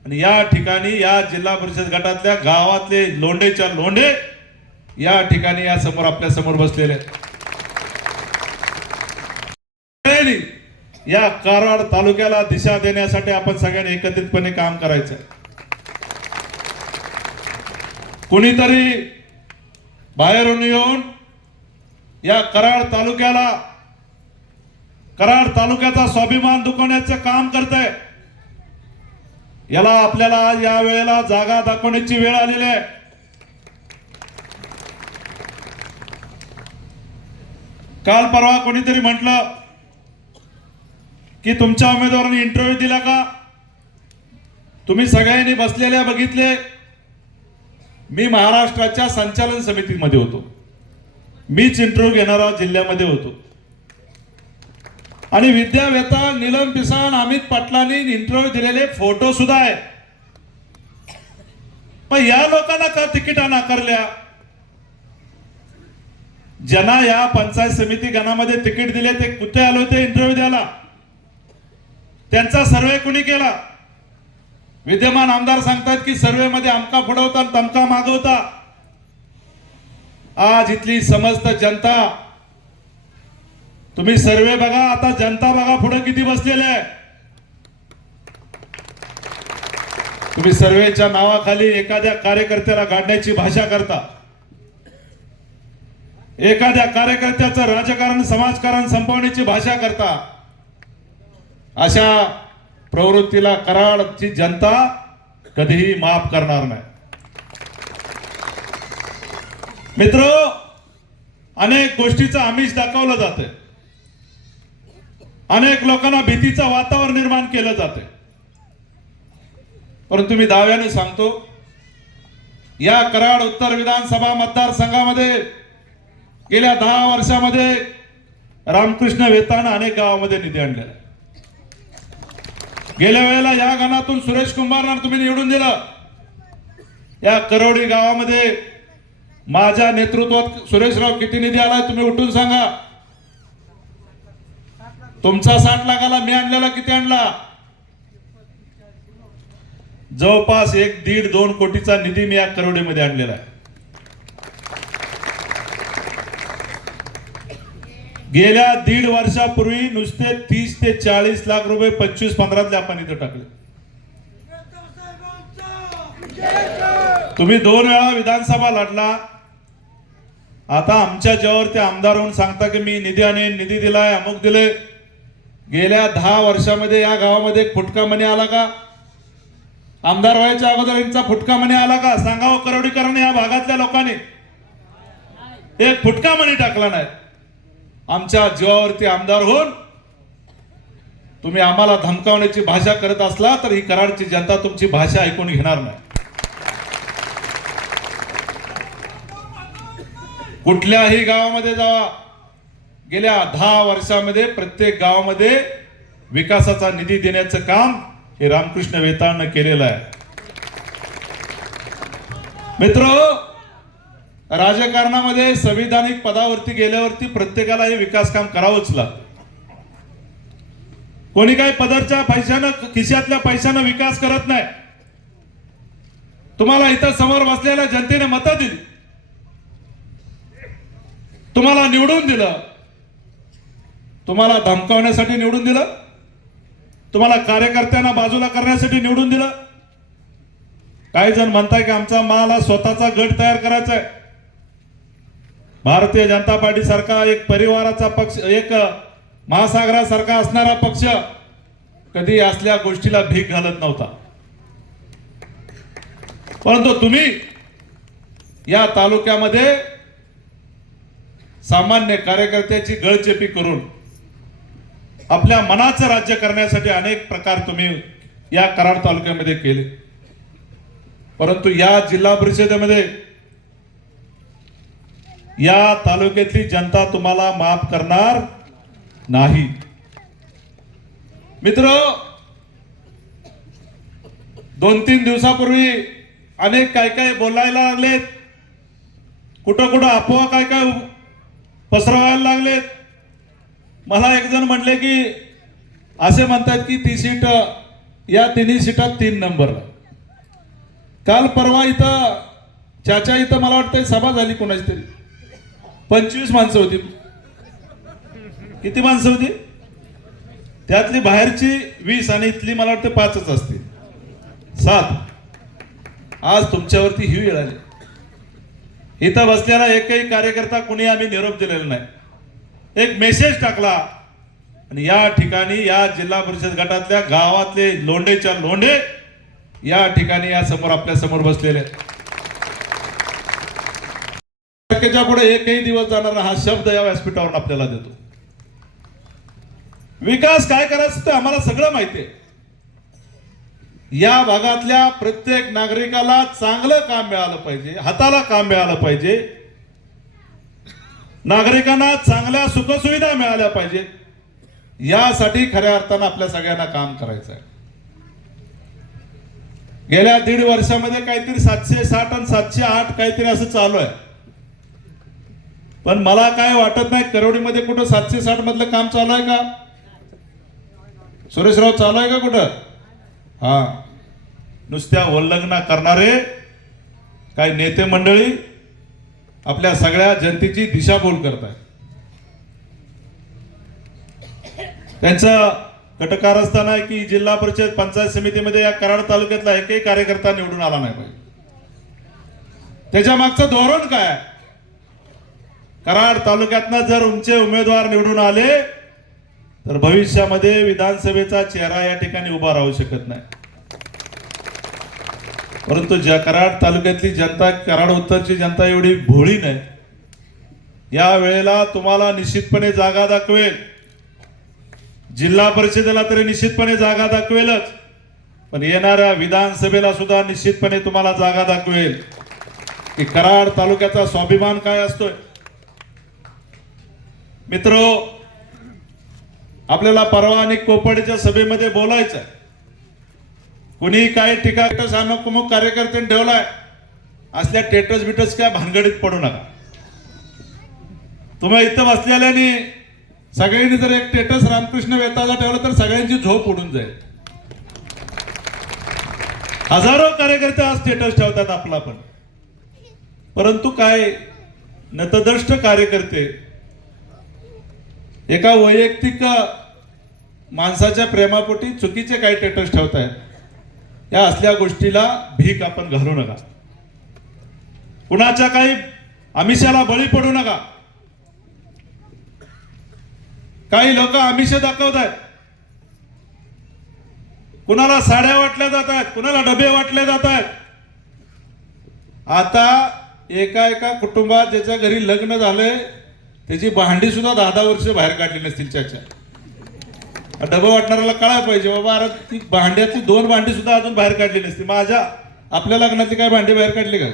आणि या ठिकाणी या जिल्हा परिषद गटातल्या गावातले लोंढेच्या लोंढे या ठिकाणी या समोर आपल्या समोर बसलेले या कराड तालुक्याला दिशा देण्यासाठी आपण सगळ्यांनी एकत्रितपणे काम करायचं. कुणीतरी बाहेरून येऊन या कराड तालुक्याचा स्वाभिमान दुखवण्याचं काम करतंय. याला आपल्याला या वेळेला जागा दाखवण्याची वेळ आलेली आहे. काल परवा कोणीतरी म्हटलं की तुमच्या उमेदवारांनी इंटरव्ह्यू दिला का? तुम्ही सगळ्यांनी बसलेल्या बघितले. मी महाराष्ट्राच्या संचालन समितीमध्ये होतो, मीच इंटरव्ह्यू घेणारा जिल्ह्यामध्ये होतो. आणि विद्यावेता नीलम पिसाण, अमित पाटलांनी इंटरव्ह्यू दिलेले फोटो सुद्धा आहे. पण या लोकांना का तिकिटा नाकारल्या? ज्यांना या पंचायत समिती गणामध्ये तिकीट दिले ते कुठे आले होते इंटरव्ह्यू द्यायला? त्यांचा सर्वे कुणी केला? विद्यमान आमदार सांगतात की सर्वे मध्ये अमका फुडवता तमका मागवता. आज इथली समस्त जनता, तुम्ही सर्वे बघा, आता जनता बघा पुढे किती बसलेले आहे. तुम्ही सर्वेच्या नावाखाली एखाद्या कार्यकर्त्याला गाडण्याची भाषा करता, एखाद्या कार्यकर्त्याचं राजकारण समाजकारण संपवण्याची भाषा करता. अशा प्रवृत्तीला कराडची जनता कधीही माफ करणार नाही. मित्र, अनेक गोष्टीचं आमिष दाखवलं जाते, अनेक लोकांना भीतीचं वातावरण निर्माण केलं जाते. परंतु मी दाव्याने सांगतो, या कराड उत्तर विधानसभा मतदारसंघामध्ये गेल्या 10 वर्षामध्ये रामकृष्ण वेताळनं अनेक गावामध्ये निधी आणलेला. गेल्या वेळेला या गणातून सुरेश कुंभारला तुम्ही निवडून दिलं. या करवडी गावामध्ये माझ्या नेतृत्वात सुरेशराव किती निधी आला तुम्ही उठून सांगा. तुमचा 60 लाखाला मी आणलेला किती आणला? जवळपास 1-1.5-2 कोटीचा निधी मी या करवडीमध्ये आणलेला आहे. गेल्या 1.5 वर्षापूर्वी नुसते 30 ते 40 लाख रुपये 25-15 आपण इथं टाकले. तुम्ही 2 वेळा विधानसभा लढला. आता आमच्या जेव्हावरती आमदार होऊन सांगता की मी निधी आणेन, निधी दिलाय, अमुक दिले. गेल्या 10 वर्षामध्ये या गावामध्ये एक फुटका मणी आला का? आमदार व्हायच्या अगोदर यांचा फुटका मणी आला का? सांगावं करवडीकरांनी, या भागातल्या लोकांनी एक फुटका मणी टाकला नाही. आमच्या जीवावरती आमदार होऊन तुम्ही आम्हाला धमकावण्याची भाषा करत असला तर ही कराडची जनता तुमची भाषा ऐकून घेणार नाही. कुठल्याही गावामध्ये जावा, गेल्या 10 वर्षामध्ये प्रत्येक गावामध्ये विकासाचा निधी देण्याचं काम हे रामकृष्ण वेताळनं केलेलं आहे. मित्र, राजकारणामध्ये संविधानिक पदावरती गेल्यावरती प्रत्येकाला हे विकास काम करावंच लागतं. कोणी काही पदरच्या पैशानं, खिशातल्या पैशानं विकास करत नाही. तुम्हाला इथं समोर बसलेल्या जनतेने मतं दिली, तुम्हाला निवडून दिलं, तुम्हाला धमकावण्यासाठी निवडून दिलं, तुम्हाला कार्यकर्त्यांना बाजूला करण्यासाठी निवडून दिलं. काही जण म्हणताय की आमचा मला स्वतःचा गट तयार करायचा आहे. भारतीय जनता पार्टी सारखा एक परिवाराचा पक्ष, एक महासागरासारखा असणारा पक्ष कधी असल्या गोष्टीला भीक घालत नव्हता. परंतु तुम्ही या तालुक्यामध्ये सामान्य कार्यकर्त्याची गळचेपी करून आपल्या मनाचं राज्य करण्यासाठी अनेक प्रकार तुम्ही या कराड तालुक्यामध्ये केले. परंतु या जिल्हा परिषदेमध्ये या तालुक्यातली जनता तुम्हाला माफ करणार नाही. मित्र, 2-3 दिवसापूर्वी अनेक काय बोलायला लागलेत, कुठं अफवा काय पसरवायला लागलेत. मला एक जण म्हणले की असे म्हणतात की ती सीट, या तिन्ही सीटात 3 नंबरला. काल परवा इथं चाचा इथं मला वाटतं सभा झाली कोणाची तरी, 25 माणसं होती. किती माणसं होती? त्यातली बाहेरची 20 आणि इथली मला वाटतं 5च असतील, 7. आज तुमच्यावरती ही वेळ आली. इथं बसलेला एकही कार्यकर्ता कुणी आम्ही निरोप दिलेला नाही. एक मेसेज टाकला आणि या ठिकाणी या जिल्हा परिषद गटातल्या गावातले लोंढेच्या लोंढे या ठिकाणी या समोर आपल्या समोर बसलेले. तारखेच्या पुढे एकही दिवस जाणारा हा शब्द या व्यासपीठावरून आपल्याला देतो. विकास काय करायचं ते आम्हाला सगळं माहिती आहे. या भागातल्या प्रत्येक नागरिकाला चांगलं काम मिळालं पाहिजे, हाताला काम मिळालं पाहिजे, नागरिकांना चांगल्या सुखसुविधा मिळाल्या पाहिजे. यासाठी खऱ्या अर्थानं आपल्या सगळ्यांना काम करायचं आहे. गेल्या 1.5 वर्षामध्ये काहीतरी 760 आणि 708 काहीतरी असं चालू आहे. पण मला काय वाटत नाही करोडीमध्ये कुठं 760 मधलं काम चालू आहे का? सुरेशराव चालू आहे का कुठं? हा, नुसत्या उल्लंघना करणारे काही नेते मंडळी आपल्या सगळ्या जनतेची दिशाभूल करतायत. त्यांचं कटकारस्थान आहे की जिल्हा परिषद पंचायत समितीमध्ये या कराड तालुक्यातला एकही कार्यकर्ता निवडून आला नाही पाहिजे. त्याच्या मागचं धोरण काय? कराड तालुक्यातनं जर उमचे उमेदवार निवडून आले तर भविष्यामध्ये विधानसभेचा चेहरा या ठिकाणी उभा राहू शकत नाही. परंतु ज्या कराड तालुक्यातली जनता, कराड उत्तरची जनता एवढी भोळी नाही. या वेळेला तुम्हाला निश्चितपणे जागा दाखवेल. जिल्हा परिषदेला तरी निश्चितपणे जागा दाखवेलच, पण येणाऱ्या विधानसभेला सुद्धा निश्चितपणे तुम्हाला जागा दाखवेल की कराड तालुक्याचा स्वाभिमान काय असतोय. मित्रो, आपल्याला परवा आणि कोपडीच्या सभेमध्ये बोलायचं आहे. कुणी काय टीका सानुकमुख कार्यकर्त्यांनी ठेवलाय, असल्या टेटस बिटस काय भानगडीत पडू नका. तुम्ही इथं बसलेल्याने सगळ्यांनी जर एक टेटस रामकृष्ण वेताळा ठेवला तर सगळ्यांची झोप उडून जाईल. हजारो कार्यकर्ते आज स्टेटस ठेवतात आपला पण, परंतु काय नतद्रष्ट कार्यकर्ते एका वैयक्तिक माणसाच्या प्रेमापोटी चुकीचे काही स्टेटस ठेवतायत. या असल्या गोष्टीला भीक आपण घालू नका. कुणाच्या काही आमिषाला बळी पडू नका. काही लोक आमिष दाखवत आहेत, कुणाला साड्या वाटल्या जात आहेत, कुणाला डबे वाटले जात आहेत. आता एका कुटुंबात ज्याच्या घरी लग्न झालंय त्याची भांडी सुद्धा 10-10 वर्ष बाहेर काढली नसतील. चाचा, डबं वाटणाऱ्याला कळायला पाहिजे बाबा, अरे ती भांड्यातली 2 भांडी सुद्धा अजून बाहेर काढली नसती. माझ्या आपल्या लग्नातली काय भांडी बाहेर काढली का?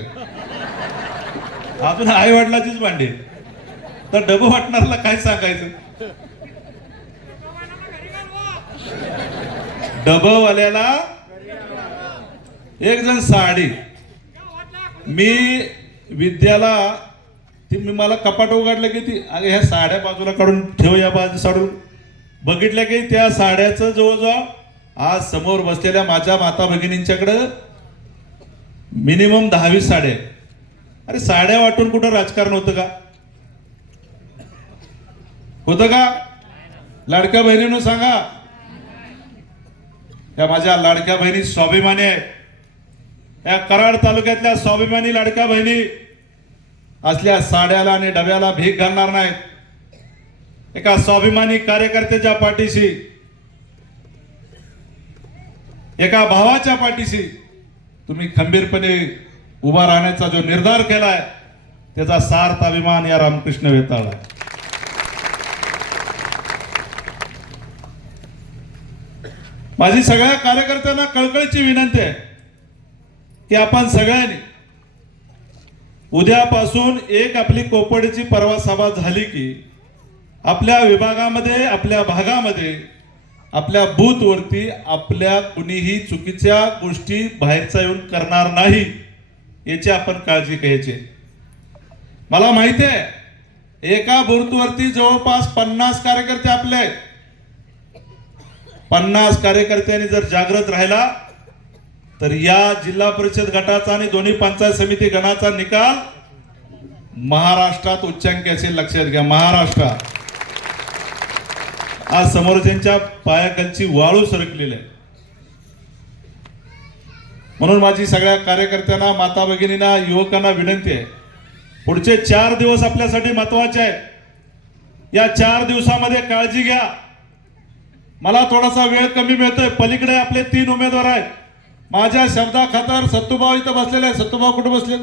अजून आई वडिलाचीच भांडी. तर डबं वाटणाऱ्याला काय सांगायचं? डबवाल्याला एक जण साडी, मी विद्याला ती मला कपाट उघडलं की ती अरे ह्या साड्या बाजूला काढून ठेव, या बाजू साडून बघितल्या की त्या साड्याचं जवळजवळ आज समोर बसलेल्या माझ्या माता भगिनींच्याकडं मिनिमम 10-20 साड्या आहेत. अरे साड्या वाटून कुठं राजकारण होतं का? होतं का? लाडक्या बहिणींनो सांगा. या माझ्या लाडक्या बहिणी स्वाभिमानी आहेत. या कराड तालुक्यातल्या स्वाभिमानी लाडक्या बहिणी असल्या साड्याला आणि डब्याला भीक घालणार नाहीत. एका स्वाभिमानी कार्यकर्त्याच्या पाठीशी, एका भावाच्या पाठीशी तुम्ही खंबीरपणे उभा राहण्याचा जो निर्धार केलाय त्याचा सार्थ अभिमान या रामकृष्ण वेताळ आहे. माझी सगळ्या कार्यकर्त्यांना कळकळीची विनंती आहे की आपण सगळ्यांनी उद्यापासून एक आपली कोपडीची परवा सभा झाली की आपल्या विभागामध्ये, आपल्या भागामध्ये, आपल्या बूथवरती आपल्या कुणीही चुकीच्या गोष्टी बाहेरचा येऊन करणार नाही याची आपण काळजी घ्यायची. मला माहिती आहे एका बूथवरती जवळपास 50 कार्यकर्ते आपले आहेत. 50 कार्यकर्त्यांनी जर जागृत राहिला तर या जिल्हा परिषद गटाचा आणि दोन्ही पंचायत समिती गणाचा निकाल महाराष्ट्रात उच्चांकी असेल. लक्षात घ्या, महाराष्ट्रात आज समोरच्यांच्या पायाखालची वाळू सरकलेली आहे. म्हणून माझी सगळ्या कार्यकर्त्यांना, माता भगिनींना, युवकांना विनंती आहे, पुढचे 4 दिवस आपल्यासाठी महत्वाचे आहेत. या 4 दिवसामध्ये काळजी घ्या. मला थोडासा वेळ कमी मिळतोय. पलीकडे आपले 3 उमेदवार आहेत. माझ्या शब्दाखातर सत्तूभाऊ इथं बसलेले आहेत. सत्तूभाऊ कुठे बसले?